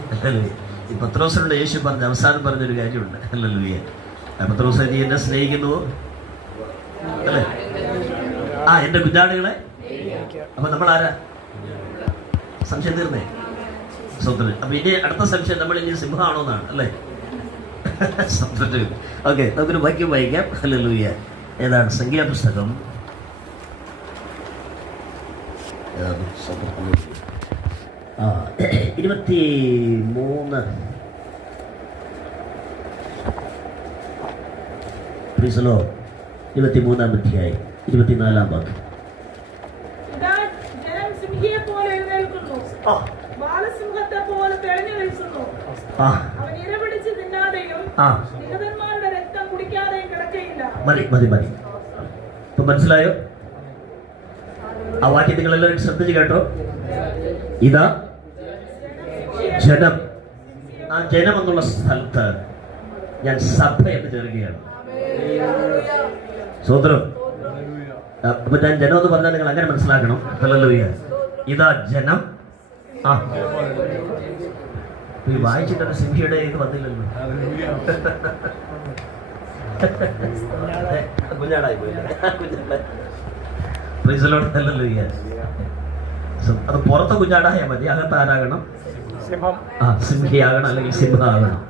ഈ പത്രോസിനോട് യേശു അവസാനം പറഞ്ഞൊരു കാര്യമുണ്ട്. ഹല്ലേലൂയ. പത്രോസ്, നീ എന്നെ സ്നേഹിക്കുന്നുവോ? അല്ലേ? എന്റെ കുഞ്ഞാടുകളെ. അപ്പൊ നമ്മൾ ആരാ? സംശയം തീർന്നേ. സ്വന്തം. അപ്പൊ ഇനി അടുത്ത സംശയം, നമ്മൾ ഇനി സിംഹമാണോ എന്നാണ്, അല്ലേ? ഓക്കെ, നമുക്കൊരു വാക്യം വായിക്കാം. ഹല്ലേലൂയ. ഏതാണ്? സംഖ്യാപുസ്തകം 23. 23-ാം അധ്യായം 24-ാം വാക്യം. മതി മതി മതി. ഇപ്പൊ മനസ്സിലായോ? ആ വാക്യം നിങ്ങളെല്ലാവരും ശ്രദ്ധിച്ച് കേട്ടോ. ഇതാ ജനം. ആ ജനം എന്നുള്ള സ്ഥലത്ത് ഞാൻ സഭ എന്ന് ചേർക്കുകയാണ്. സ്വതന്ത്രം. അപ്പൊ ഞാൻ ജനം എന്ന് പറഞ്ഞാൽ നിങ്ങൾ അങ്ങനെ മനസ്സിലാക്കണം. ഹല്ലേലൂയ. ഇതാ ജനം. ആ വായിച്ചിട്ട് സിംഹിയുടെ ഇത് വന്നില്ലല്ലോ. കുഞ്ഞാടായി പോയി. അത് പുറത്ത് കുഞ്ഞാടായാ മതി, അകത്ത് ആരാകണം? സിംഹിയാകണം, അല്ലെങ്കിൽ സിംഹ ആകണം.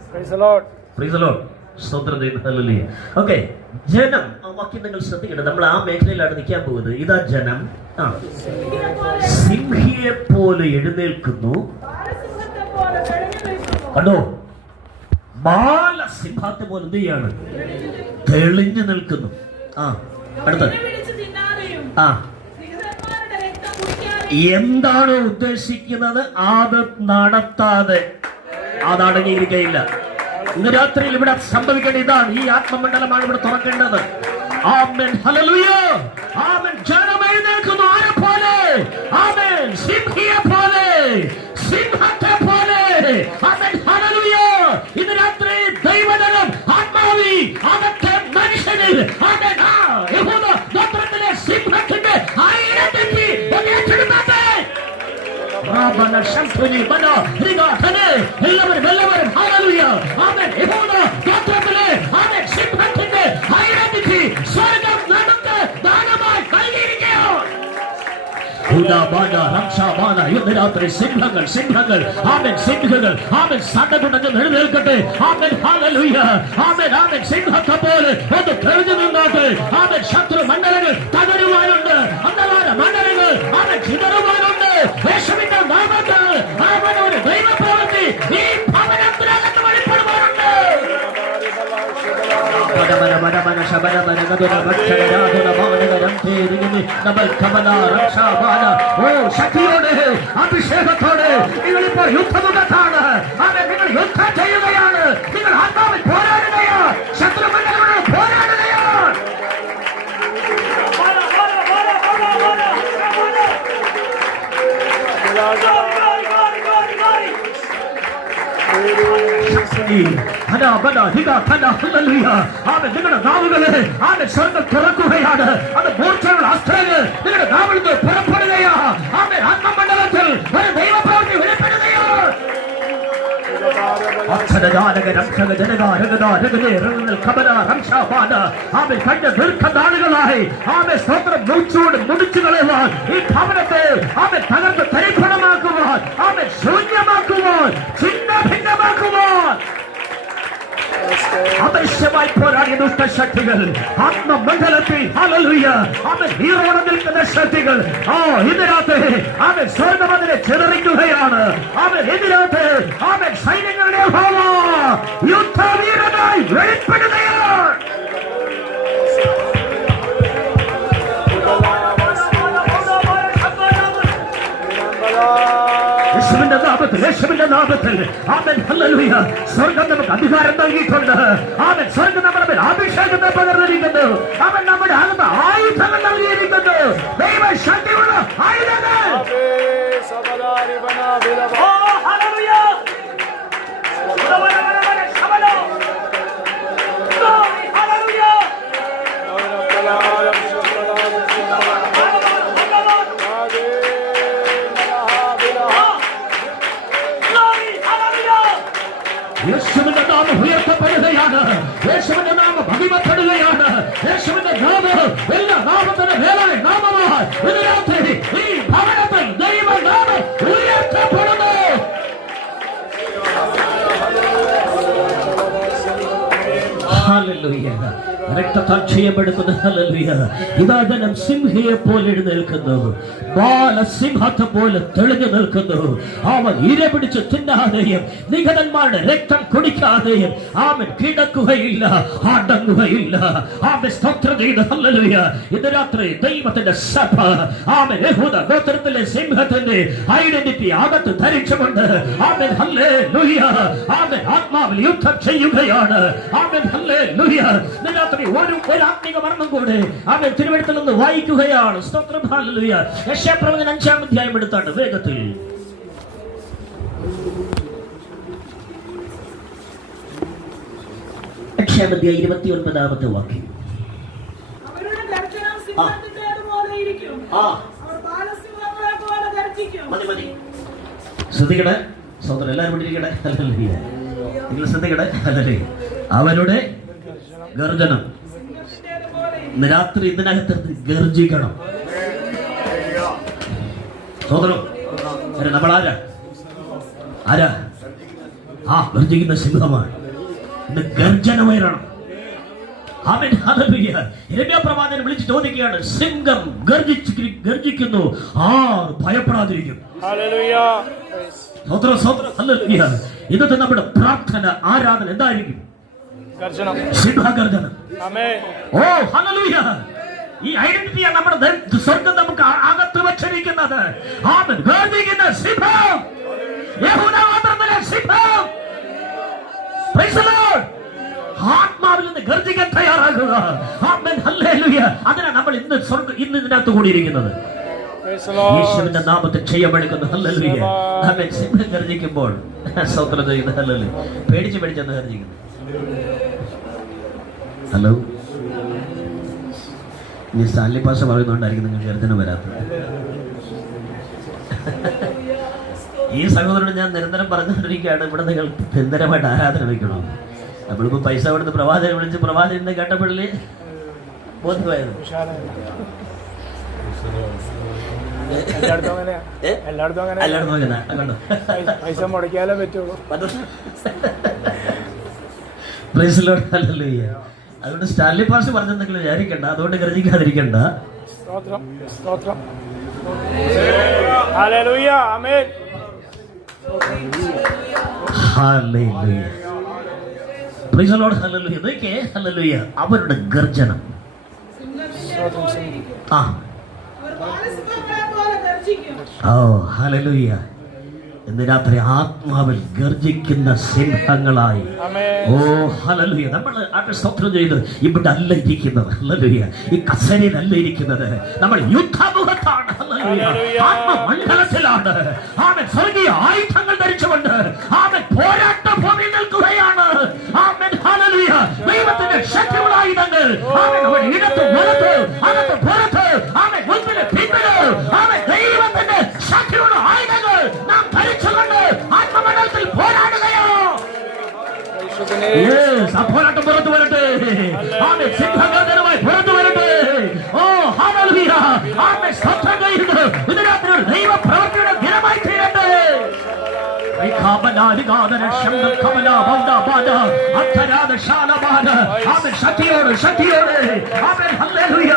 ഓക്കെ, ജനം. ആ വാക്യം നിങ്ങൾ ശ്രദ്ധിക്കണം. നമ്മൾ ആ മേഖലയിലാണ് നിൽക്കാൻ പോകുന്നത്. ഇതാ ജനം സിംഹിയെ പോലെ എഴുന്നേൽക്കുന്നു. കണ്ടോ? ബാലസിംഹത്തെ പോലെ എന്ത് ചെയ്യാണ്? തെളിഞ്ഞു നിൽക്കുന്നു. അടുത്തത് എന്താണ് ഉദ്ദേശിക്കുന്നത്? അത് നടത്താതെ അതടങ്ങിയിരിക്കയില്ല. ഇന്ന് രാത്രിയിൽ ഇവിടെ സംഭവിക്കേണ്ട ഇതാണ്. ഈ ആത്മമണ്ഡലമാണ് ഇവിടെ തുറക്കേണ്ടത്. ആമേൻ, ഹല്ലേലൂയ. ആമേൻ. ജനം എഴുന്നേൽക്കുന്നു. ആരെ പോലെ? ആമേൻ. സിംഹിയെ പോലെ, സിംഹത്തെ പോലെ. ആമേൻ, ഹല്ലേലൂയ. ഇന്ന് രാത്രി ദൈവജനം ആത്മാവി അകത്തെ മനുഷ്യനിൽ ആമേൻ യഹൂദ ഗോത്രത്തിലെ സിംഹത്തിന്റെ ഐഡന്റിറ്റി എല്ലാവരും ഹല്ലേലൂയ. ആമേൻ. യഹൂദ ഗോത്രത്തിലെ ആമേൻ സിംഹത്തിന്റെ ഐഡന്റിറ്റി സ്വർഗ്ഗം നമുക്ക് ദാനമായി നൽകിയിരിക്കുകയാണ്. ഇന്ന് രാത്രി സിംഹങ്ങൾ, സിംഹങ്ങൾ, ആമേൻ, സിംഹങ്ങൾ, ആമേൻ, സടകുടഞ്ഞ് എഴുന്നേൽക്കട്ടെ. ആമേൻ, ഹല്ലേലൂയ. ആമേൻ, ആമേൻ. സിംഹത്തെ പോലെ ഒന്ന് തെളിഞ്ഞു നിന്നാട്ടെ. ആമേൻ. ശത്രു മണ്ഡലങ്ങൾ തകരുവാനുണ്ട്. അന്ധകാര മണ്ഡലങ്ങൾ ആമേൻ ചിതറുവാനുണ്ട്. യേശുവിന്റെ നാമത്തിൽ ആമേൻ ഒരു ദൈവപ്രവൃത്തി ഈ ഭവനത്തിനകത്ത് വെളിപ്പെടുവാനുണ്ട്. ശക്തിയോടെ, അഭിഷേകത്തോടെ നിങ്ങളിപ്പോൾ യുദ്ധമുഖത്താണ്. നിങ്ങൾ യുദ്ധം ചെയ്യുകയാണ്. നിങ്ങൾ ആത്മാവിൽ പോരാടുകയാണ്. ശത്രുമണ്ഡലങ്ങളോട് പോരാടുകയാണ്. നിങ്ങളുടെ നാവുകളെ ആമേൻ സ്വർഗ്ഗം തുറക്കുകയാണ്. അത് മൂർച്ചയുള്ള അസ്ത്രങ്ങൾ നിങ്ങളുടെ നാവിൽ നിന്ന് പുറപ്പെടുകയാണ്. ആമേൻ. ആത്മമണ്ഡലത്തിൽ ഒരു ദൈവപ്രവൃത്തി വെളിപ്പെടുകയാണ്. കഴിഞ്ഞ ദീർഘനാളുകളായി ആമേൻ സ്തോത്രം മുടിച്ചു കളയുവാൻ, ഈ ഭവനത്തെ ആമേൻ തകർത്ത് തരിപ്പണമാക്കുവാൻ, ആമേൻ ശൂന്യമാക്കുവാൻ, ഛിന്ന ഭിന്നമാക്കുവാൻ അവശ്യമായി പോരാടിയ ദുഷ്ടശക്തികൾ ആത്മമണ്ഡലത്തിൽ ഹല്ലേലൂയ ആമേൻ നീറോടെ നിൽക്കുന്ന ശക്തികൾ ഇന്ന് രാത്രി ആമേൻ സ്വർഗ്ഗം അതിനെ ചിതറിക്കുകയാണ്. ആമേൻ ഇന്ന് രാത്രി ആമേൻ സൈന്യങ്ങളുടെ യഹോവ യുദ്ധവീരനായി വെളിപ്പെടുകയാണ്. യേശുവിന്റെ നാമത്തിൽ ആമേൻ, ഹല്ലേലൂയ. സ്വർഗ്ഗം നമുക്ക് അധികാരം നൽകിയിട്ടുണ്ട്. ആമേൻ. സ്വർഗ്ഗം നമ്മുടെ മേൽ അഭിഷേകത്തെ പകർന്നിരിക്കുന്നു. അവൻ നമ്മുടെ അകത്ത് ആയുധങ്ങൾ നൽകിയിരിക്കുന്നു. ദൈവശക്തിയുള്ള ആയുധങ്ങൾ. യേശുവിന്റെ നാമം ഉയർത്തപ്പെടുകയാണ്. യേശുവിന്റെ നാമം മഹിമപ്പെടുകയാണ്. യേശുവിന്റെ നാമം എല്ലാ നാമത്തിന് മേലായ നാമമായി ഇന്ന് രാത്രി ഈ ഭവനത്തിൽ ദൈവനാമം ഉയർത്തപ്പെടുന്നു. ഹല്ലേലൂയ. രക്തത്താൽ ചെയ്യപ്പെടുന്നത്. ഹല്ലേലൂയ. ഇതാ ജനം സിംഹയെ പോലെ എഴുന്നേൽക്കുന്നു, ബാലസിംഹത്തെ പോലെ തെളിഞ്ഞു നിൽക്കുന്നു. അവൻ ഇര പിടിച്ച് തിന്നാതെയും നിഹതന്മാരുടെ രക്തം കുടിക്കാതെയും അവൻ കിടക്കുകയില്ല, അടങ്ങുകയില്ല. അവൻ സ്തോത്രം ചെയ്ത് ഹല്ലേലൂയ. ഇന്ന് രാത്രി ദൈവത്തിന്റെ സഭ അവൻ യഹൂദ ഗോത്രത്തിലെ സിംഹത്തിന്റെ ഐഡന്റിറ്റി അകത്ത് ധരിച്ചുകൊണ്ട് അവൻ ഹല്ലേലൂയ അവൻ ആത്മാവിൽ യുദ്ധം ചെയ്യുകയാണ്. അവൻ ഹല്ലേലൂയ. ഇന്ന് രാത്രി ഒരു ആത്മീക മർമ്മം കൂടെ അവൻ തിരുവെഴുത്തിൽ നിന്ന് വായിക്കുകയാണ്. സ്തോത്രം. ഹല്ലേലൂയ. യെശയ്യാപ്രവചനം 5-ാം അധ്യായം എടുത്താണ് വേഗത്തിൽ. യെശയ്യാ 29-ാമത്തെ വാക്യം. ശ്രദ്ധിക്കട്ടെ സഹോദരൻ, എല്ലാവരും പഠിക്കട്ടെ. ഹല്ലേലൂയ. നിങ്ങൾ ശ്രദ്ധിക്കട്ടെ. ഹല്ലേലൂയ. അവരുടെ ഗർജനം. ഇന്ന് രാത്രി ഇതിനകത്ത് ഗർജിക്കണം. സഹോദരം, നമ്മളാരാ? ആരാ? ഗർജിക്കുന്ന സിംഹമാണ്. ഇന്ന് ഗർജനമേറണം. ആമേൻ. ഹല്ലേലൂയ. യിരെമ്യാ പ്രവാചകൻ വിളിച്ച് ചോദിക്കുകയാണ്, സിംഹം ഗർജിക്കുന്നു, ആർ ഭയപ്പെടാതിരിക്കും? ഹല്ലേലൂയ. സഹോദരം, സഹോദരം, ഹല്ലേലൂയ. ഇന്നത്തെ നമ്മുടെ പ്രാർത്ഥന, ആരാധന എന്തായിരിക്കും? സിംഹഗർജനം. ഓ ഹല്ലേലൂയ. ഈ ഐഡന്റിറ്റിയാണ് നമ്മുടെ സ്വർഗം നമുക്ക് അകത്ത് വെച്ചിരിക്കുന്നത്. ആമേൻ. ഗർജിക്കുന്ന സിംഹം, യഹൂദ ഗോത്രത്തിലെ സിംഹം. Price the Lord. ആത്മാവിൽ നിന്ന് ഗർജിക്കാൻ തയ്യാറാകുക. ആമേൻ. ഹല്ലേലൂയ. അതിനാണ് നമ്മൾ ഇന്ന് ഇതിനകത്ത് കൂടിയിരിക്കുന്നത്. യേശുവിന്റെ നാമത്തിൽ ചെയ്യപ്പെടുക്കുന്നു. ഹല്ലേലൂയ. ആമേൻ. സിംഹം ഗർജിക്കുമ്പോൾ സ്തോത്രം ചെയ്യുന്നു. ഹല്ലേലൂയ. പേടിച്ചെന്ന് ഗർജിക്കുന്നു. ഹലോ, ഇനി സ്റ്റാൻലി പാഷ പറയുന്നോണ്ടായിരിക്കും നിങ്ങൾ ഗർജന വരാത്തത്. ഈ സഹോദരനോട് ഞാൻ നിരന്തരം പറഞ്ഞുകൊണ്ടിരിക്കുകയാണ്, ഇവിടെ നിങ്ങൾ നിരന്തരമായിട്ട് ആരാധന വയ്ക്കണം. നമ്മളിപ്പോ പൈസ കൊടുത്ത് പ്രവാചകനെ വിളിച്ച് പ്രവാചകനെ കേട്ടപ്പോഴേ ബോധ്യമായത്. എല്ലായിടത്തും അങ്ങനെ പൈസ മുടക്കിയാലേ പറ്റുള്ളൂ. അതുകൊണ്ട് സ്റ്റാൻലി പാഷ പറഞ്ഞെന്തെങ്കിലും വിചാരിക്കണ്ട, അതുകൊണ്ട് ഗർജിക്കാതിരിക്കണ്ട. അവരുടെ ഗർജനം. ഹല്ലേലൂയ. ഇന്ന് രാത്രി ആത്മാവിൽ ഗർജിക്കുന്ന സിംഹങ്ങളായി. ഓ ഹല്ലേലൂയ. നമ്മൾ സ്തോത്രം ചെയ്ത് ഇവിടെ അല്ല ഇരിക്കുന്നത്. ഹല്ലേലൂയ. ഈ കസേരയിലല്ല ഇരിക്കുന്നത്. നമ്മൾ യുദ്ധമുഖത്താണ്. ഹല്ലേലൂയ. ആത്മമണ്ഡലത്തിലാണ്. ആമേൻ. സ്വർഗീയ ആയുധങ്ങൾ ധരിച്ചുകൊണ്ട് ആമേൻ പോരാട്ട ഭൂമിയിൽ നിൽക്കുകയാണ്. ആമേൻ. ഹല്ലേലൂയ. ദൈവത്തിന്റെ ശക്തിയുള്ള ആയുധങ്ങൾ. ആമേൻ. നമ്മുടെ ഇടത്ത് വലത്ത് അകത്ത് പുറത്ത് ആമേൻ മുൻപില് പിന്നില് ആമേൻ ദൈവത്തിന്റെ ശക്തിയുള്ള ആയുധങ്ങൾ നാം ധരിച്ചുകൊണ്ട് ആത്മമണ്ഡലത്തിൽ പോരാടുകയോ. പോരാട്ടം പുറത്തു വരട്ടെ. ആമേൻ. സിംഹഗർജനമായി പുറത്തു വരട്ടെ. ഓ ഹല്ലേലൂയ. ആമേൻ. സ്തോത്രം ചെയ്യുന്നു. ഇന്ന് രാത്രി ഒരു ദൈവ പ്രവൃത്തിയുടെ ദിനമായി തീരട്ടെ. ശക്തിയോട് ശക്തിയോട് ആമേൻ. ഹല്ലേലൂയ.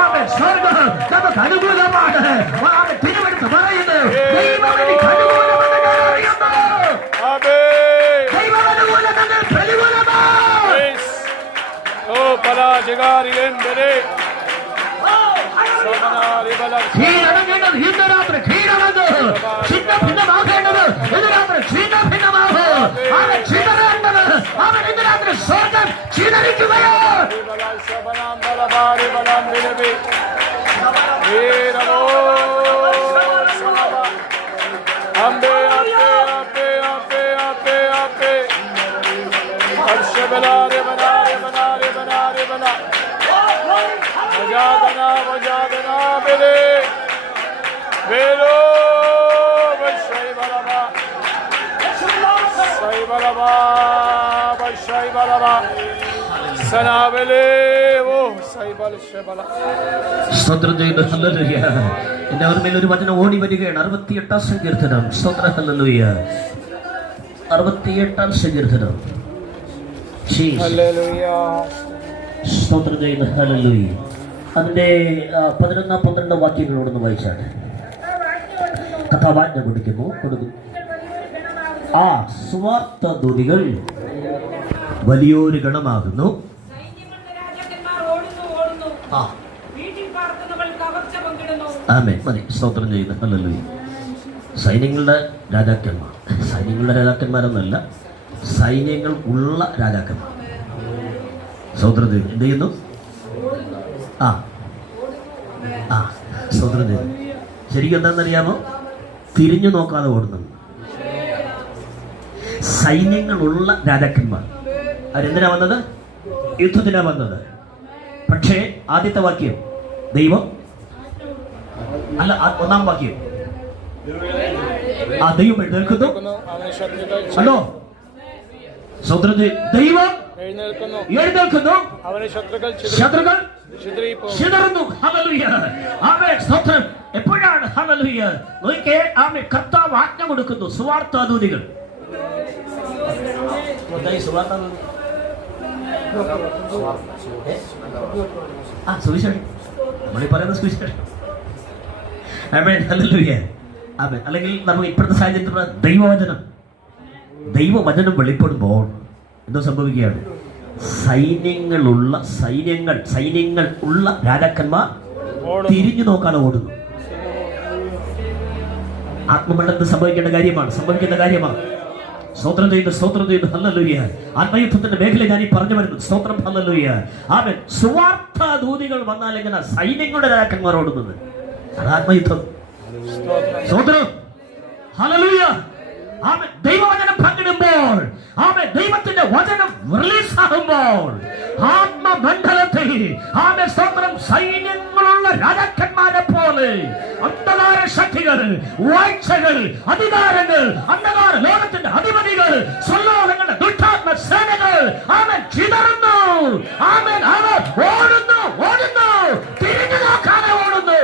ആമേൻ. സ്വർഗ്ഗം നമുക്ക് അനുകൂലമാണ്. ആമേൻ. തിരുവെടുത്ത് പറയുന്നു, ദൈവം എനിക്ക് അനുകൂലമെന്ന് ഞാൻ അറിയുന്നു. ദൈവം അനുകൂലമെന്ന് പ്രതികൂലമാണ്. കീഴടങ്ങേണ്ടത് ഇന്ന് രാത്രി കീഴടങ്ങ്. ചിന്ന ഭിന്നമാകേണ്ടത് ഇന്ന് രാത്രി ചിന്ന ഭിന്നമാകും. അവൻ ചിതറേണ്ടത് അവൻ ഇന്ന് രാത്രി സ്വർഗം ചിതറിക്കുകയോ. സ്തോത്രം ചെയ്ത് ഹല്ലേലൂയ. എന്റെ ഓർമ്മയിൽ ഒരു വചനം ഓടി വരികയാണ്. 68-ാം സങ്കീർത്തനം. സ്തോത്രം. ഹല്ലേലൂയ. 68-ാം സങ്കീർത്തനം. സ്തോത്രം ചെയ്യുന്നു. ഹല്ലേലൂയ. അതിൻ്റെ 11-12 വാക്യങ്ങളോടൊന്ന് വായിച്ചാണ്. കഥാവാജ്ഞ കൊടുക്കുന്നു. ആ സ്വാർത്ഥ ദൂതികൾ വലിയൊരു ഗണമാകുന്നു. ആമേൻ. മതി. സ്തോത്രം ചെയ്യുന്നു. ഹല്ലേലൂയ. സൈന്യങ്ങളുടെ രാജാക്കന്മാർ, സൈന്യങ്ങളുടെ രാജാക്കന്മാരൊന്നല്ല, സൈന്യങ്ങൾ ഉള്ള രാജാക്കന്മാർ. സ്തോത്രം ചെയ്യുന്നു. എന്ത് ചെയ്യുന്നു? ആ ആ സ്തോത്രം ചെയ്യുന്നു. ശരിക്കും എന്താണെന്നറിയാമോ? തിരിഞ്ഞു നോക്കാതെ ഓടുന്നു. സൈന്യങ്ങളുള്ള രാജാക്കന്മാർ അവരെന്തിനാ വന്നത്? യുദ്ധത്തിനാ വന്നത്. പക്ഷേ ആദ്യത്തെ വാക്യം ദൈവം അല്ല, ഒന്നാം വാക്യം ആ ദൈവം എഴുന്നേൽക്കുന്നു. ഹലോ സൗദ്രത്തിൽ ദൈവം എഴുന്നേൽക്കുന്നു, ശത്രുക്കൾ ചിതറുന്നു. ഹല്ലേലൂയ. ആമേൻ. സ്തോത്രം. എപ്പോഴാണ്? ഹല്ലേലൂയ. നോക്കിക്കേ, ആമേൻ. കർത്താവ് ആജ്ഞ കൊടുക്കുന്നു. സുവാർത്താദൂതികൾ. സുവിശേഷം നമ്മളീ പറയുന്ന സുവിശേഷം. ആമേൻ. ഹല്ലേലൂയ. ആമേൻ. അല്ലെങ്കിൽ നമുക്ക് ഇപ്പോഴത്തെ സാഹചര്യത്തിൽ ദൈവവചനം വെളിപ്പെടുമ്പോൾ എന്തോ സംഭവിക്കുകയാണ്? സൈന്യങ്ങൾ ഉള്ള രാജാക്കന്മാർ തിരിഞ്ഞു നോക്കാതെ ഓടുന്നു. ആത്മമണ്ഡലത്തിൽ സംഭവിക്കുന്ന കാര്യമാണ്. സ്തോത്രം ചെയ്യുന്നു. ഹല്ലേലൂയ. ആത്മയുദ്ധത്തിന്റെ മേഖല ഞാൻ ഈ പറഞ്ഞു വരുന്നു. സ്തോത്രം. ഹല്ലേലൂയ. ആമേൻ. സ്വാർത്ഥ ദൂതികൾ വന്നാൽ എങ്ങനെ സൈന്യങ്ങളുടെ രാജാക്കന്മാർ ഓടുന്നത്? അത് ആത്മയുദ്ധം. സ്തോത്രം. ഹല്ലേലൂയ. ആമേൻ. ദൈവവചനം പങ്കിടുമ്പോൾ, ആമേൻ, ദൈവത്തിന്റെ വചനം റിലീസ് ആകുമ്പോൾ ആത്മമണ്ഡലത്തിൽ, ആമേൻ, സ്തോത്രം, സൈന്യങ്ങളുള്ള രാജാക്കന്മാരെ പോലെ അന്ധകാര ശക്തികൾ, വാഴ്ചകൾ, അധികാരങ്ങൾ, അന്ധകാര ലോകത്തിന്റെ അധിപതികൾ, സ്വലോകങ്ങളുടെ ദുഷ്ടാത്മ സേനകൾ, ആമേൻ, ചിതറുന്നു. ആമേൻ. അവർ ഓടുന്നു, തിരിഞ്ഞു നോക്കാതെ ഓടുന്നു.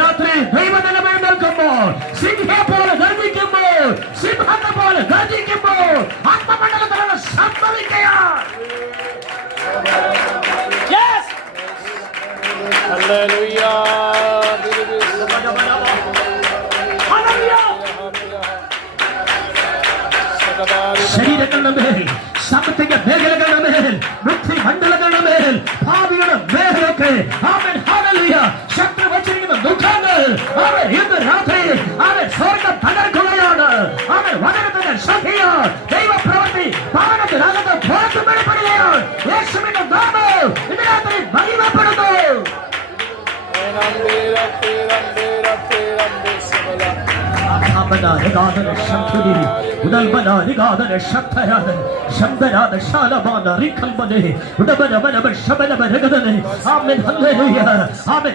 രാത്രി ദൈവജനം എഴുന്നേൽക്കുമ്പോൾ, സിംഹത്തെ പോലെ ഗർജിക്കുമ്പോൾ, സിംഹത്തെ പോലെ ഗർജിക്കുമ്പോൾ ആത്മമണ്ഡലത്തിലുള്ള സംഭവിക്കുകയാണ്. ശരീരങ്ങളുടെ മേൽ, സാമ്പത്തിക മേഖലകളുടെ മേൽ, ബുദ്ധി മണ്ഡലങ്ങളുടെ മേൽ, ഭാവിയുടെ മേഖലയൊക്കെ, ആമേൻ, ഹല്ലേലൂയ, ശത്രു വച്ചിരിക്കുന്ന ദുഃഖങ്ങൾ, ആമേൻ, ഇന്ന് രാത്രി, ആമേൻ, സ്വർഗ്ഗം തകർക്കുകയാണ്. ആമേൻ. വചനത്തിന്റെ ശക്തിയാൽ ദൈവപ്രവൃത്തി ഭവനത്തിനകത്ത് പുറത്തു വെളിപ്പെടുകയാണ്. യേശുവിന്റെ നാമം ഇന്ന് രാത്രി മഹിമപ്പെടുന്നു.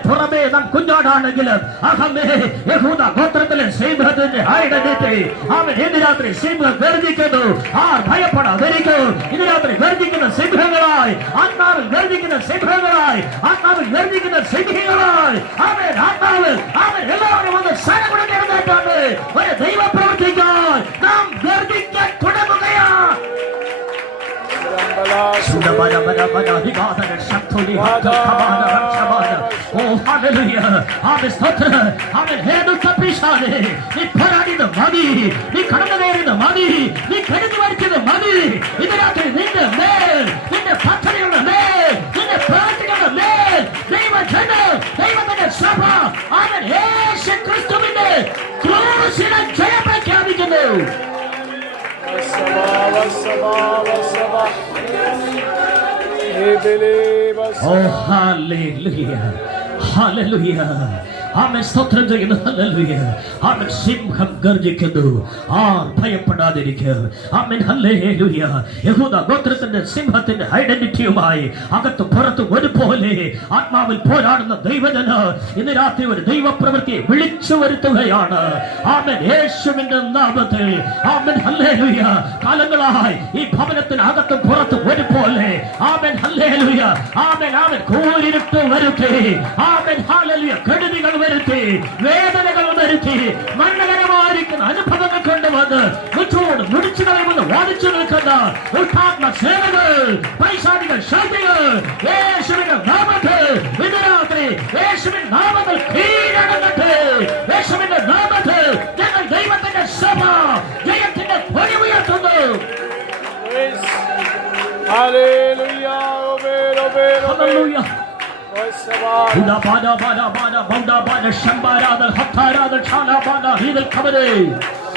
പുറമേ നാം കുഞ്ഞാടാണെങ്കിലും ഗോത്രത്തിലെ സിംഹത്തിന്റെ ഐഡന്റിറ്റി, ഇന്ന് രാത്രി സിംഹം ഗർജിക്കുന്നു. ഭയപ്പെടാതിരിക്കും. ഇന്ന് രാത്രി ഗർജിക്കുന്ന സിംഹങ്ങളായി, ആത്മാവിൽ ഗർജിക്കുന്ന സിംഹങ്ങളായി, ആത്മാവിൽ ഗർജിക്കുന്ന സിംഹികളായി, ആത്മാവിൽ എല്ലാവരും ഒന്ന് സ്ഥലം കൊടുക്കേണ്ടതായിട്ടാണ്. ഒരു ദൈവ പ്രവർത്തിക്കാൻ നാം ഗർജിക്കാൻ തുടങ്ങുകയാണ്. നീ പോരാടിയത് മതി, നീ കടന്നു കയറിയത് മതി, നീ കരുതി വരച്ചത് മതി. ഇതിനകത്ത് നിന്റെ മേൽ, നിന്റെ പദ്ധതികളുടെ മേൽ, നിന്റെ പ്രവർത്തികളുടെ മേൽ ദൈവത്തിന്റെ സഭ, അവൻ യേശു ക്രിസ്തുവിന്റെ ക്രൂശിനെ ജയം പ്രഖ്യാപിക്കുന്നു. ആമേൻ. സ്തോത്രം ചെയ്യുന്നു. ഹല്ലേലൂയ. ആമേൻ. സിംഹം ഗർജിക്കുന്നു. ഭയപ്പെടാതിരിക്കുക. ആമേൻ. ഹല്ലേലൂയ. യഹൂദ ഗോത്രത്തിന്റെ സിംഹത്തിന്റെ ഐഡന്റിറ്റിയുമായി അകത്തും പുറത്തും ഒരുപോലെ ആത്മാവിൽ പോരാടുന്ന ദൈവജന ഇന്ന് രാത്രി ഒരു ദൈവപ്രവൃത്തി വിളിച്ചു വരുത്തുകയാണ്. ആമേൻ. യേശുവിന്റെ നാമത്തിൽ. ആമേൻ. ഹല്ലേലൂയ. കാലങ്ങളായി ഈ ഭവനത്തിന് അകത്തും പുറത്തും ഒരുപോലെ, ആമേൻ, ഹല്ലേലൂയ, ആമേൻ, കൂരിരുട്ട് വരുത്തി, ആമേൻ, ഹല്ലേലൂയ, കെടുതികൾ വരുത്തി, വേദനകൾ വരുത്തി, മരണകരമായിരിക്കുന്ന അനുഭവങ്ങൾ കൊണ്ടുവന്ന് മുച്ചോട് മുടിച്ചു കളയുമെന്ന് വാദിച്ചു നിൽക്കുന്ന ഉദ്ധാത്മ സേനകൾ, പൈശാചിക ശക്തികൾ യേശുവിന്റെ നാമത്തിൽ ഇന്ന് രാത്രി യേശുവിന്റെ നാമത്തിൽ കീഴടങ്ങട്ടെ. യേശുവിന്റെ നാമത്തിൽ ഞങ്ങൾ ദൈവത്തിന്റെ സഭ ജയത്തിന്റെ കൊടി ഉയർത്തുന്നു. Hallelujah. Hallelujah. Buddha bada bada bada Buddha bada shambara da hattara da chana bada hidal khabare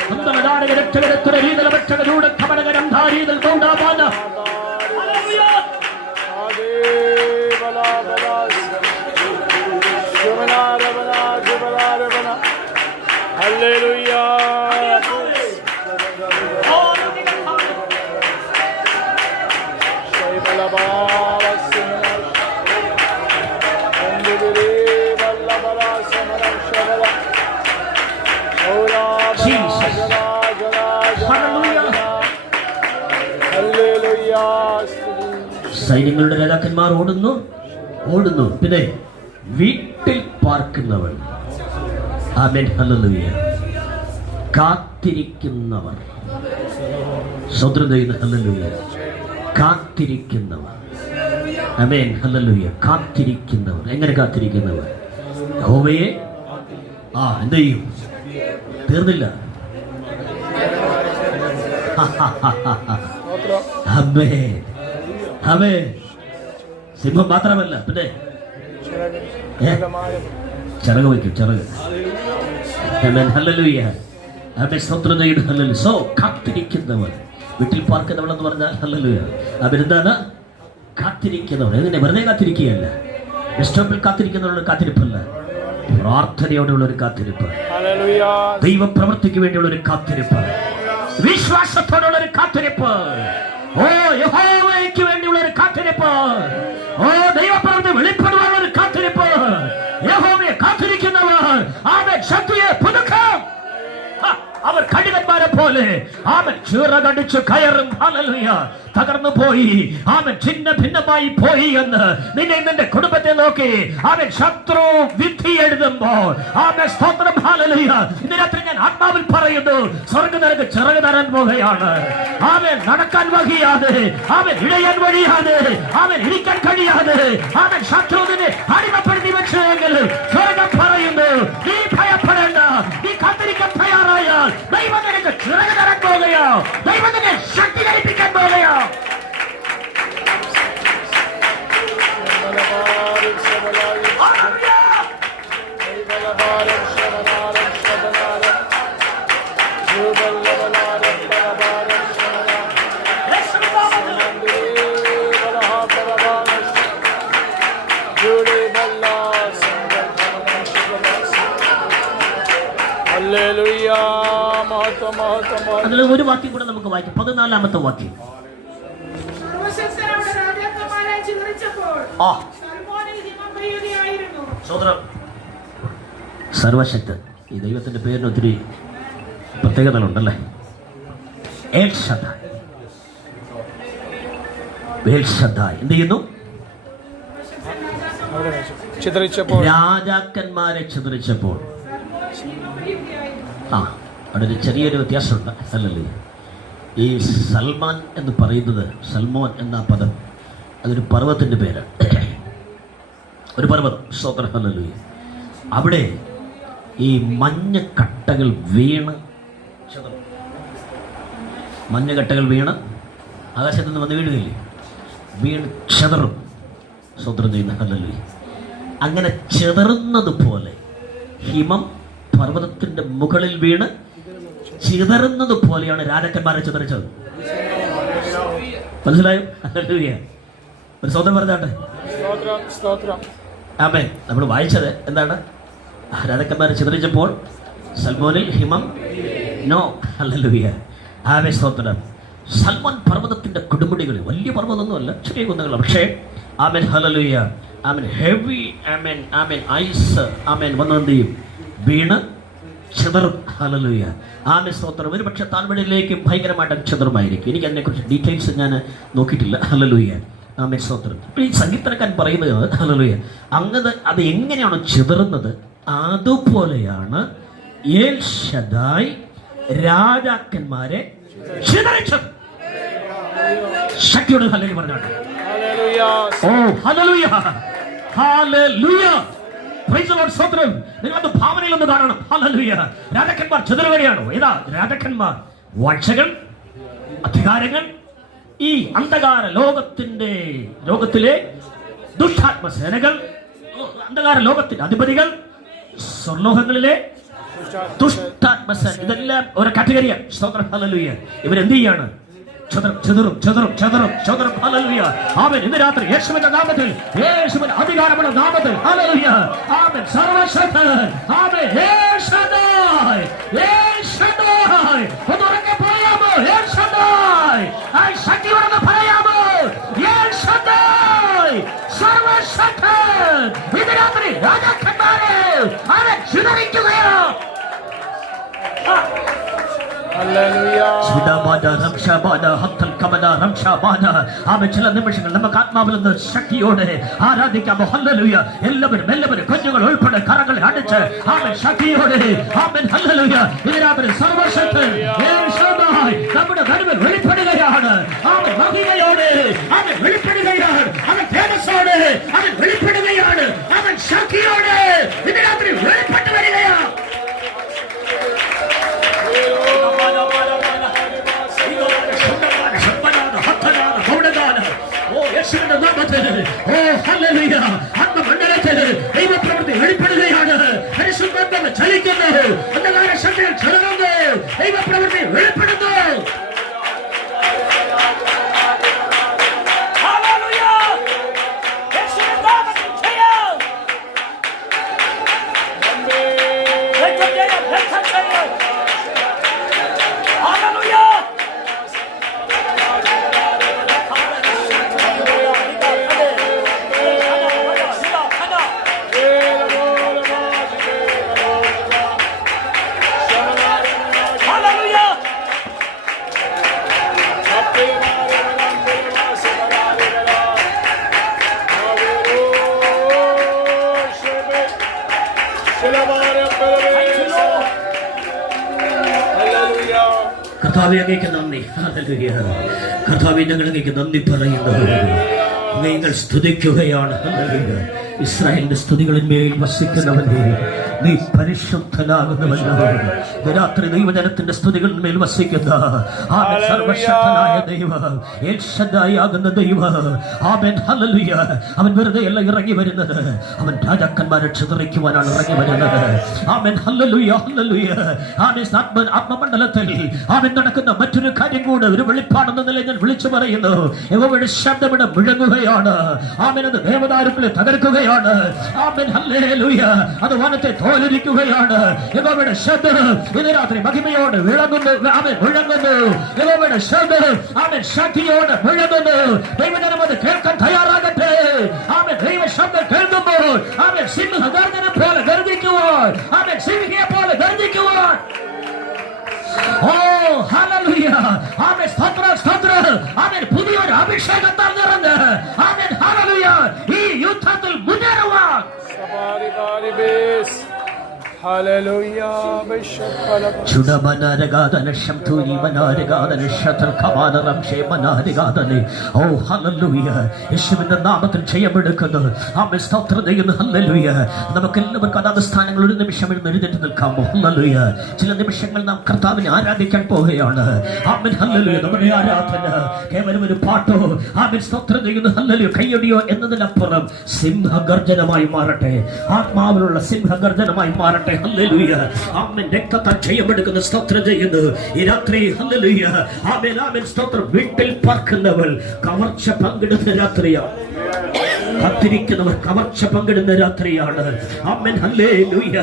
Buddha madare ge rekte rekte hidal bachcha ge dude khabare ge ramdhari hidal Buddha bada. Hallelujah. Ade bala bala jumana rabana Hallelujah. Say bala bala സൈന്യങ്ങളുടെ രാജാക്കന്മാർ ഓടുന്നു. പിന്നെ വീട്ടിൽ പാർക്കുന്നവൻ, amen hallelujah, കാത്തിരിക്കുന്നവർ, സ്തോത്രം ചെയ്യുന്നു hallelujah, കാത്തിരിക്കുന്നവർ, amen hallelujah, കാത്തിരിക്കുന്നവർ. എങ്ങനെ കാത്തിരിക്കുന്നവർ? യഹോവയെ എന്ത് ചെയ്യും? തീർന്നില്ല. സിംഹം മാത്രമല്ല, പിന്നെ ചിറക് വയ്ക്കും, ചിറക്. സോ കാത്തിരിക്കുന്നവർ, വീട്ടിൽ പാർക്കുന്നവൾ എന്ന് പറഞ്ഞാൽ ഹല്ലേലൂയ. അവരെന്താണ്? കാത്തിരിക്കുന്നവർ. എന്തിനെ? വെറുതെ കാത്തിരിക്കുകയല്ല. സ്റ്റോപ്പിൽ കാത്തിരിക്കുന്നവരുടെ കാത്തിരിപ്പല്ല, പ്രാർത്ഥനയോടെയുള്ള ഒരു കാത്തിരിപ്പ്, ദൈവപ്രവൃത്തിക്ക് വേണ്ടിയുള്ള ഒരു കാത്തിരിപ്പ്, വിശ്വാസത്തോടുള്ള ഒരു കാത്തിരിപ്പ്, യഹോവയ്ക്ക് വേണ്ടിയുള്ള ഒരു കാത്തിരിപ്പ്, ദൈവപ്രവൃത്തി വെളിപ്പെടുവാനുള്ള ഒരു കാത്തിരിപ്പ്. യഹോവയെ കാത്തിരിക്കുന്നവർ അവൻ ശക്തിയെ പുതുക്കും. അവർ കഴുകന്മാരെ പോലെ അവൻ ചിറകടിച്ചു കയറും. ഹല്ലേലൂയ. തകർന്നു പോയി, അവൻ ഛിന്ന ഭിന്നമായി പോയി എന്ന് നിന്നെ നിന്റെ കുടുംബത്തെ നോക്കി അവൻ ശത്രു വിധി എഴുതുമ്പോൾ അവൻ സ്തോത്രം. ഹല്ലേലൂയ. ഇന്ന് രാത്രി ഞാൻ ആത്മാവിൽ പറയുന്നു, സ്വർഗ്ഗം നിനക്ക് ചിറക് തരാൻ പോകുകയാണ്. അവൻ നടക്കാൻ വഹിയാതെ, അവൻ ഇഴയാൻ വഴിയാതെ, അവൻ ഇരിക്കാൻ കഴിയാതെ, അവൻ ശത്രുവിനെ അടിമപ്പെടുത്തി വെച്ചെങ്കിൽ സ്വർഗ്ഗം പറയുന്നു, നീ ഭയപ്പെടേണ്ട, നീ കാത്തിരിക്കാൻ തയ്യാറായാൽ ദൈവം നിനക്ക് ചിറക് തരാൻ പോകുകയോ, ദൈവം നിന്നെ ശക്തീകരിപ്പിക്കാൻ പോകുകയോ. അതിൽ ഒരു വാക്യം കൂടെ നമുക്ക് വായിക്കാം, 14-ാമത്തെ വാക്യം. സർവശക്തൻ. ഈ ദൈവത്തിന്റെ പേരിന് ഒത്തിരി പ്രത്യേകതകളുണ്ടല്ലേ. എന്ത് ചെയ്യുന്നു? രാജാക്കന്മാരെ ചിതറിച്ചപ്പോൾ. അവിടെ ഒരു ചെറിയൊരു വ്യത്യാസമുണ്ട്. അല്ലല്ലേ, ഈ സൽമാൻ എന്ന് പറയുന്നത്, സൽമോൻ എന്ന പദം, അതൊരു പർവ്വതത്തിൻ്റെ പേരാണ്. ഒരു പർവ്വതം. സ്തോത്രം. ഹല്ലേലൂയ. അവിടെ ഈ മഞ്ഞക്കട്ടകൾ വീണ്, മഞ്ഞക്കട്ടകൾ വീണ് ആകാശത്ത് നിന്ന് വന്ന് വീഴുകയില്ലേ, വീണ് ചെതറും. സ്തോത്രം ചെയ്യുന്ന ഹല്ലേലൂയ. അങ്ങനെ ചെതറുന്നത് പോലെ ഹിമം പർവ്വതത്തിന്റെ മുകളിൽ വീണ് ചിതറുന്നത് പോലെയാണ് രാജാക്കന്മാരെ ചിതറിച്ചത്. മനസ്സിലായോ? ഹല്ലേലൂയ. ഒരു സ്തോത്രം പറഞ്ഞാട്ടെ. ആമേൻ. നമ്മൾ വായിച്ചത് എന്താണ്? രാജാക്കന്മാരെ ചിതറിച്ചപ്പോൾ സൽമോനിൽ ഹിമം നോ. ഹല്ലേലൂയ. ആമേൻ. സ്തോത്രം. സൽമോൻ പർവ്വതത്തിന്റെ കൊടുമുടികളിൽ, വലിയ പർവ്വതമൊന്നുമല്ല, ചെറിയ കുന്നുകളാണ്, പക്ഷേ ആമേൻ ഹല്ലേലൂയ, ആമേൻ ഹെവി, ആമേൻ ആമേൻ ഐസ്, ആമേൻ വന്നെന്ത് ചെയ്യും? വീണ് ചിതറും. ഹല്ലേലൂയ. ആമേൻ. സ്തോത്രം. ഒരു പക്ഷേ താഴ്വരയിലേക്ക് ഭയങ്കരമായിട്ട് ചിതറുമായിരിക്കും. എനിക്ക് അതിനെക്കുറിച്ച് ഡീറ്റെയിൽസ് ഞാൻ നോക്കിയിട്ടില്ല. ഹല്ലേലൂയ. ആമേൻ. സ്തോത്രം. ഈ സംഗീതക്കാരൻ പറയുന്നത് ഹല്ലേലൂയ, അങ്ങനെ അത് എങ്ങനെയാണ് ചിതറുന്നത് അതുപോലെയാണ് ഏൽ ശദ്ദായ് രാജാക്കന്മാരെ ചിതറിച്ചത്. ശക്തിയോട് ഹല്ലേലൂയ പറഞ്ഞാണ്. Oh hallelujah, hallelujah, praise the Lord. സ്തോത്രം. നിങ്ങൾ അത് ഭാവനയിൽ ഒന്ന് കാണണം. ഹല്ലേലൂയ. രാജാക്കന്മാർ ചിതറുകയാണോ? ഏതാ രാജാക്കന്മാർ? വാഴ്ചകൾ, അധികാരങ്ങൾ, ഈ അന്ധകാര ലോകത്തിലെ ദുഷ്ടാത്മസേനകൾ, അന്ധകാര ലോകത്തിന്റെ അധിപതികൾ, സ്വർലോകങ്ങളിലെ ദുഷ്ടാത്മസേന, ഇതെല്ലാം ഒരു കാറ്റഗറിയാണ്. സ്തോത്രം. ഹല്ലേലൂയ. ഇവരെന്ത് ചെയ്യാണ്? ചെതറും. ഹല്ലേലൂയ. ആമേൻ. ഇന്ന് രാത്രി യേശുവിന്റെ നാമത്തിൽ, യേശുവിന്റെ അധികാരമുള്ള നാമത്തിൽ, ഹല്ലേലൂയ, ആമേൻ, സർവശക്തൻ, ആമേൻ, യേശുദായ്, യേശുദായ്. ഒന്നുറക്കെ പറയാമോ? യേശുദായ്. ആ ശക്തിയോടെ പറയാമോ? യേശുദായ്, സർവശക്തൻ. ഇന്ന് രാത്രി രാജാക്കന്മാരെ അവൻ ചിതറിക്കുകയാണ്. ചില നിമിഷങ്ങൾ നമുക്ക് ആത്മാവിൽ നിന്ന് ശക്തിയോടെ ആരാധിക്കാമോ? ഹല്ലേലൂയ. എല്ലാവരും കുഞ്ഞുങ്ങൾ ഉൾപ്പെടെ കരങ്ങൾ അടിച്ച് ആമേൻ ശക്തിയോടെ ആമേൻ ഹല്ലേലൂയ. ഇതിനകത്ത് സർവശക്തൻ നമ്മുടെ നടുവിൽ വെളിപ്പെടുകയാണ്. ആമേൻ മഹിമയോടെ അവൻ വെളിപ്പെടുകയാണ്. അവൻ തേജസ്സോടെ അവൻ വെളിപ്പെടുകയാണ്. അവൻ ശക്തിയോടെ ഇതിനകത്ത് വെളിപ്പെട്ടു വരികയാണ്. ദൈവപ്രവൃത്തി വെളിപ്പെടുകയാണ്. പരിശുദ്ധാത്മാവ് ചലിക്കുന്നു. അന്ധകാര ശക്തികൾ ചെറുകുന്നു. ദൈവപ്രവൃത്തി വെളിപ്പെടുന്നു. കർത്താവേ, അങ്ങേക്ക് നന്ദി. ഹല്ലേലൂയ. കർത്താവേ, ഞങ്ങൾ അങ്ങേക്ക് നന്ദി പറയുന്നു. നിങ്ങൾ സ്തുതിക്കുകയാണ്. ഹല്ലേലൂയ. ഇസ്രായേലിന്റെ സ്തുതികളിന്മേൽ വസിക്കുന്നവനെ, നീ പരിശുദ്ധനാകുന്നവല്ലോ. രാത്രി ദൈവജനത്തിന്റെ സ്തുതികളിന്മേൽ വസിക്കുന്ന ആമേൻ സർവശക്തനായ ദൈവം, ഏൽ ശദ്ദായ് ആകുന്ന ദൈവം, ആമേൻ ഹല്ലേലൂയ. അവൻ വെറുതെ അല്ല ഇറങ്ങി വരുന്നത്. അവൻ രാജാക്കന്മാരെ ചിതറിക്കുവാനാണ് ഇറങ്ങി വരുന്നത്. Amen hallelujah, hallelujah. ആമേൻ ആത്മമണ്ഡലത്തിൽ ആമേൻ നടക്കുന്ന മറ്റൊരു കാര്യം കൂടെ ഒരു വെളിപ്പാടെന്ന നിലയിൽ ഞാൻ വിളിച്ചു പറയുന്നു. യഹോവയുടെ ശബ്ദമിടെ മുഴങ്ങുകയാണ്. ആമേൻ. അത് ദേവദാരുക്കളെ തകർക്കുകയാണ്. Amen hallelujah. അത് വനത്തെ തോലിരിക്കുകയാണ്. യഹോവയുടെ ശബ്ദം ഇന്ന് രാത്രി മഹിമയോട് വിളങ്ങുന്നു. ആമേൻ മുഴങ്ങുന്നു. യഹോവയുടെ ശബ്ദം ആമേൻ ശക്തിയോട് മുഴങ്ങുന്നു. ദൈവജനം അത് കേൾക്കാൻ തയ്യാറാകട്ടെ. ആമേൻ. ദൈവ ശബ്ദം കേൾക്കുമ്പോൾ ആമേൻ സിംഹഗർജനെ പോലെ ഗർജിക്കുവാൻ, ആമേൻ സിംഹിയെ പോലെ ഗർജിക്കുവാൻ. ഓ ഹല്ലേലൂയ. ആമേൻ. സ്തോത്രം, സ്തോത്രം. ആമേൻ. പുതിയൊരു അഭിഷേകത്താൽ നിറഞ്ഞ് ആമേൻ ഹല്ലേലൂയ ഈ യുദ്ധത്തിൽ മുന്നേറുവാൻ. യേശുവിന്റെ നാമത്തിൽ ജയമെടുക്കുന്നു. ആമേൻ. സ്തോത്രം ചെയ്യുന്നു. ഹല്ലേലൂയ. നമുക്കെല്ലാവർക്കും അതാത് സ്ഥാനങ്ങൾ ഒരു നിമിഷം എഴുന്നേറ്റ് നിൽക്കാമോ? ഹല്ലേലൂയ. ചില നിമിഷങ്ങൾ നാം കർത്താവിനെ ആരാധിക്കാൻ പോവുകയാണ്. Amen hallelujah. നമ്മുടെ ആരാധന കേവലം ഒരു പാട്ടോ ആമേൻ സ്തോത്രം ചെയ്യുന്നു ഹല്ലേലൂയ കയ്യടിയോ എന്നതിനപ്പുറം സിംഹഗർജനമായി മാറട്ടെ. ആത്മാവിലുള്ള സിംഹഗർജനമായി മാറട്ടെ. ഹല്ലേലൂയ. ആമേൻ. രക്തത്താൽ ജയമെടുക്കുന്ന സ്തോത്രം ചെയ്യുന്നു ഈ രാത്രി. ഹല്ലേലൂയ. ആമേൻ, ആമേൻ. സ്തോത്രം. വീട്ടിൽ പാർക്കുന്നവൾ കവർച്ച പങ്കിടുന്ന രാത്രിയാണ്. കാത്തിരിക്കുന്നവർ കവർച്ച പങ്കിടുന്ന രാത്രിയാണ്. Amen hallelujah.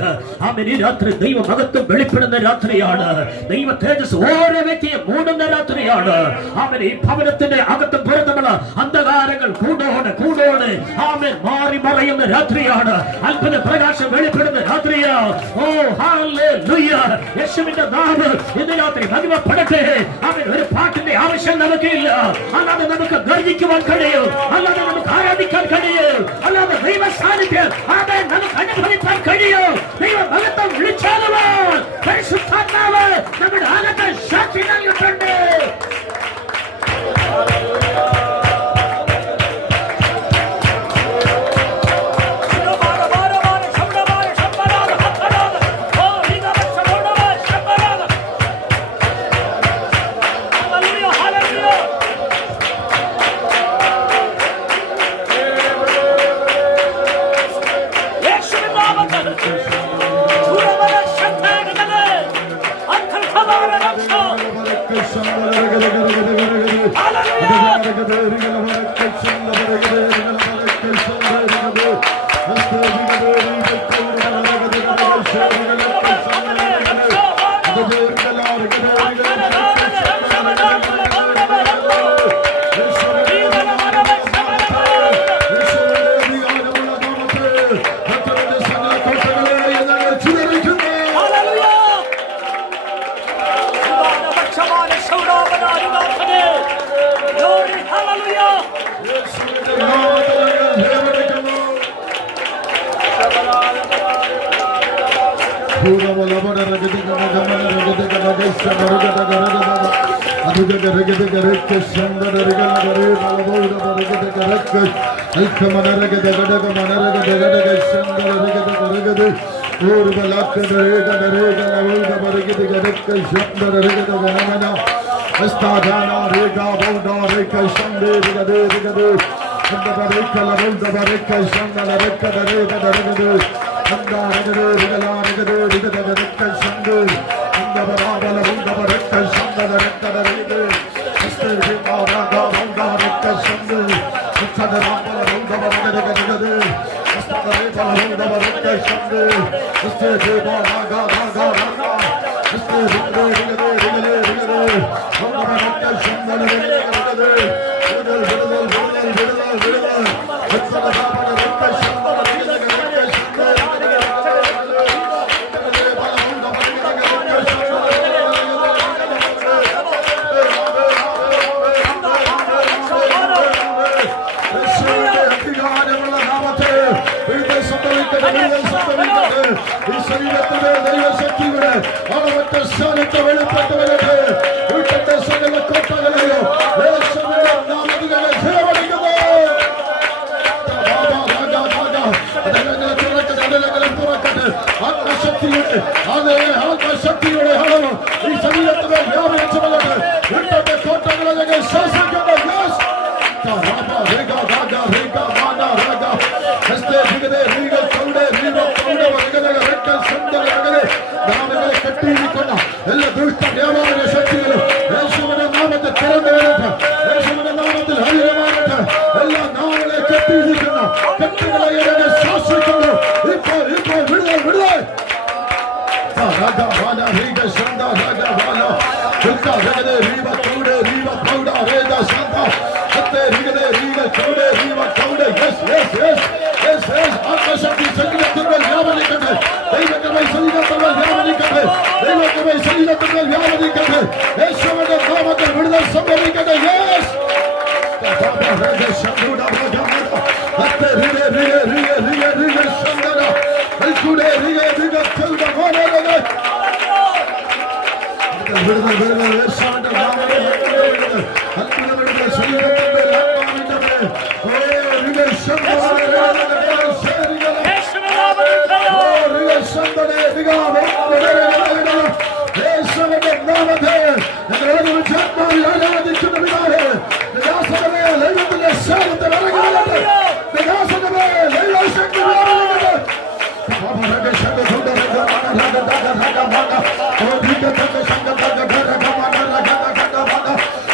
ആമേൻ. ഈ രാത്രി ദൈവ മഹത്വം വെളിപ്പെടുന്ന രാത്രിയാണ്. ദൈവ തേജസ് ഓരോ വ്യക്തിയെ മൂടുന്ന രാത്രിയാണ്. ആമേൻ. ഈ ഭവനത്തിന്റെ അകത്തും പുറത്തുമുള്ള അന്ധകാരങ്ങൾ കൂടോടെ ആമേൻ മാറി മറയുന്ന രാത്രിയാണ്. അത്ഭുത പ്രകാശം വെളിപ്പെടുന്ന രാത്രിയാ. ഓ ഹല്ലേലൂയ. യേശുവിന്റെ നാമം ഇന്ന് രാത്രി മഹിമപ്പെടട്ടെ. അവൻ ഒരു പാട്ടിന്റെ ആവശ്യം നമുക്കില്ല. അല്ലാതെ നമുക്ക് ഗർജിക്കുവാൻ കഴിയും, അല്ലാതെ നമുക്ക് ആരാധിക്കാൻ കഴിയും, അല്ലാതെ ദൈവ സാന്നിധ്യം അവൻ നമുക്ക് അനുഭവിക്കാൻ കഴിയും. ദൈവ മഹത്വം വിളിച്ചാലുവാൻ പരിശുദ്ധാത്മാവ് നമ്മുടെ അകത്ത് ശക്തി നൽകിയിട്ടുണ്ട്.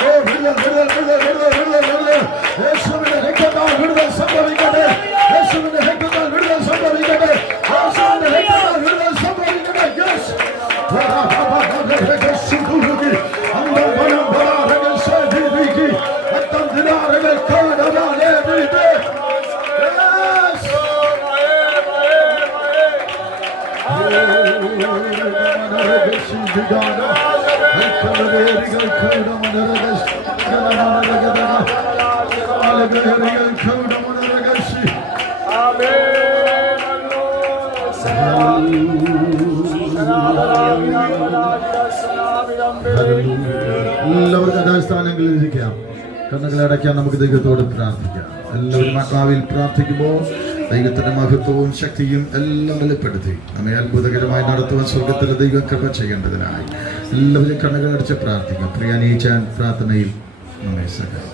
Oh, എല്ലാവർക്കും യഥാസ്ഥാനങ്ങളിൽ ഇരിക്കാം. കണ്ണുകളടയ്ക്കാൻ നമുക്ക് ദൈവത്തോട് പ്രാർത്ഥിക്കാം. എല്ലാവരും ആത്മാവിൽ പ്രാർത്ഥിക്കുമ്പോൾ ദൈവത്തിന്റെ മഹത്വവും ശക്തിയും എല്ലാം വെളിപ്പെടുത്തി നമ്മെ അത്ഭുതകരമായി നടത്തുവാൻ സ്വർഗത്തിലെ ദൈവം കൃപ ചെയ്യേണ്ടതിനായി എല്ലാവരും കണ്ണുകളടച്ച് പ്രാർത്ഥിക്കാം. പ്രിയ നീച്ചാൻ പ്രാർത്ഥനയിൽ നമ്മെ സഹായിക്കും.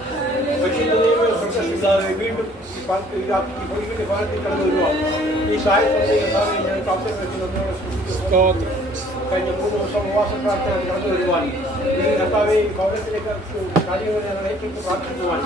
കഴിഞ്ഞ 3 ദിവസം ഉപവാസ പ്രാർത്ഥന നടന്നു വരുവാൻ ഈ കർത്താവെ ഭവനത്തിലേക്ക് കാര്യങ്ങൾ ഞങ്ങൾ ഏറ്റെടുത്ത് പ്രാർത്ഥിക്കുവാൻ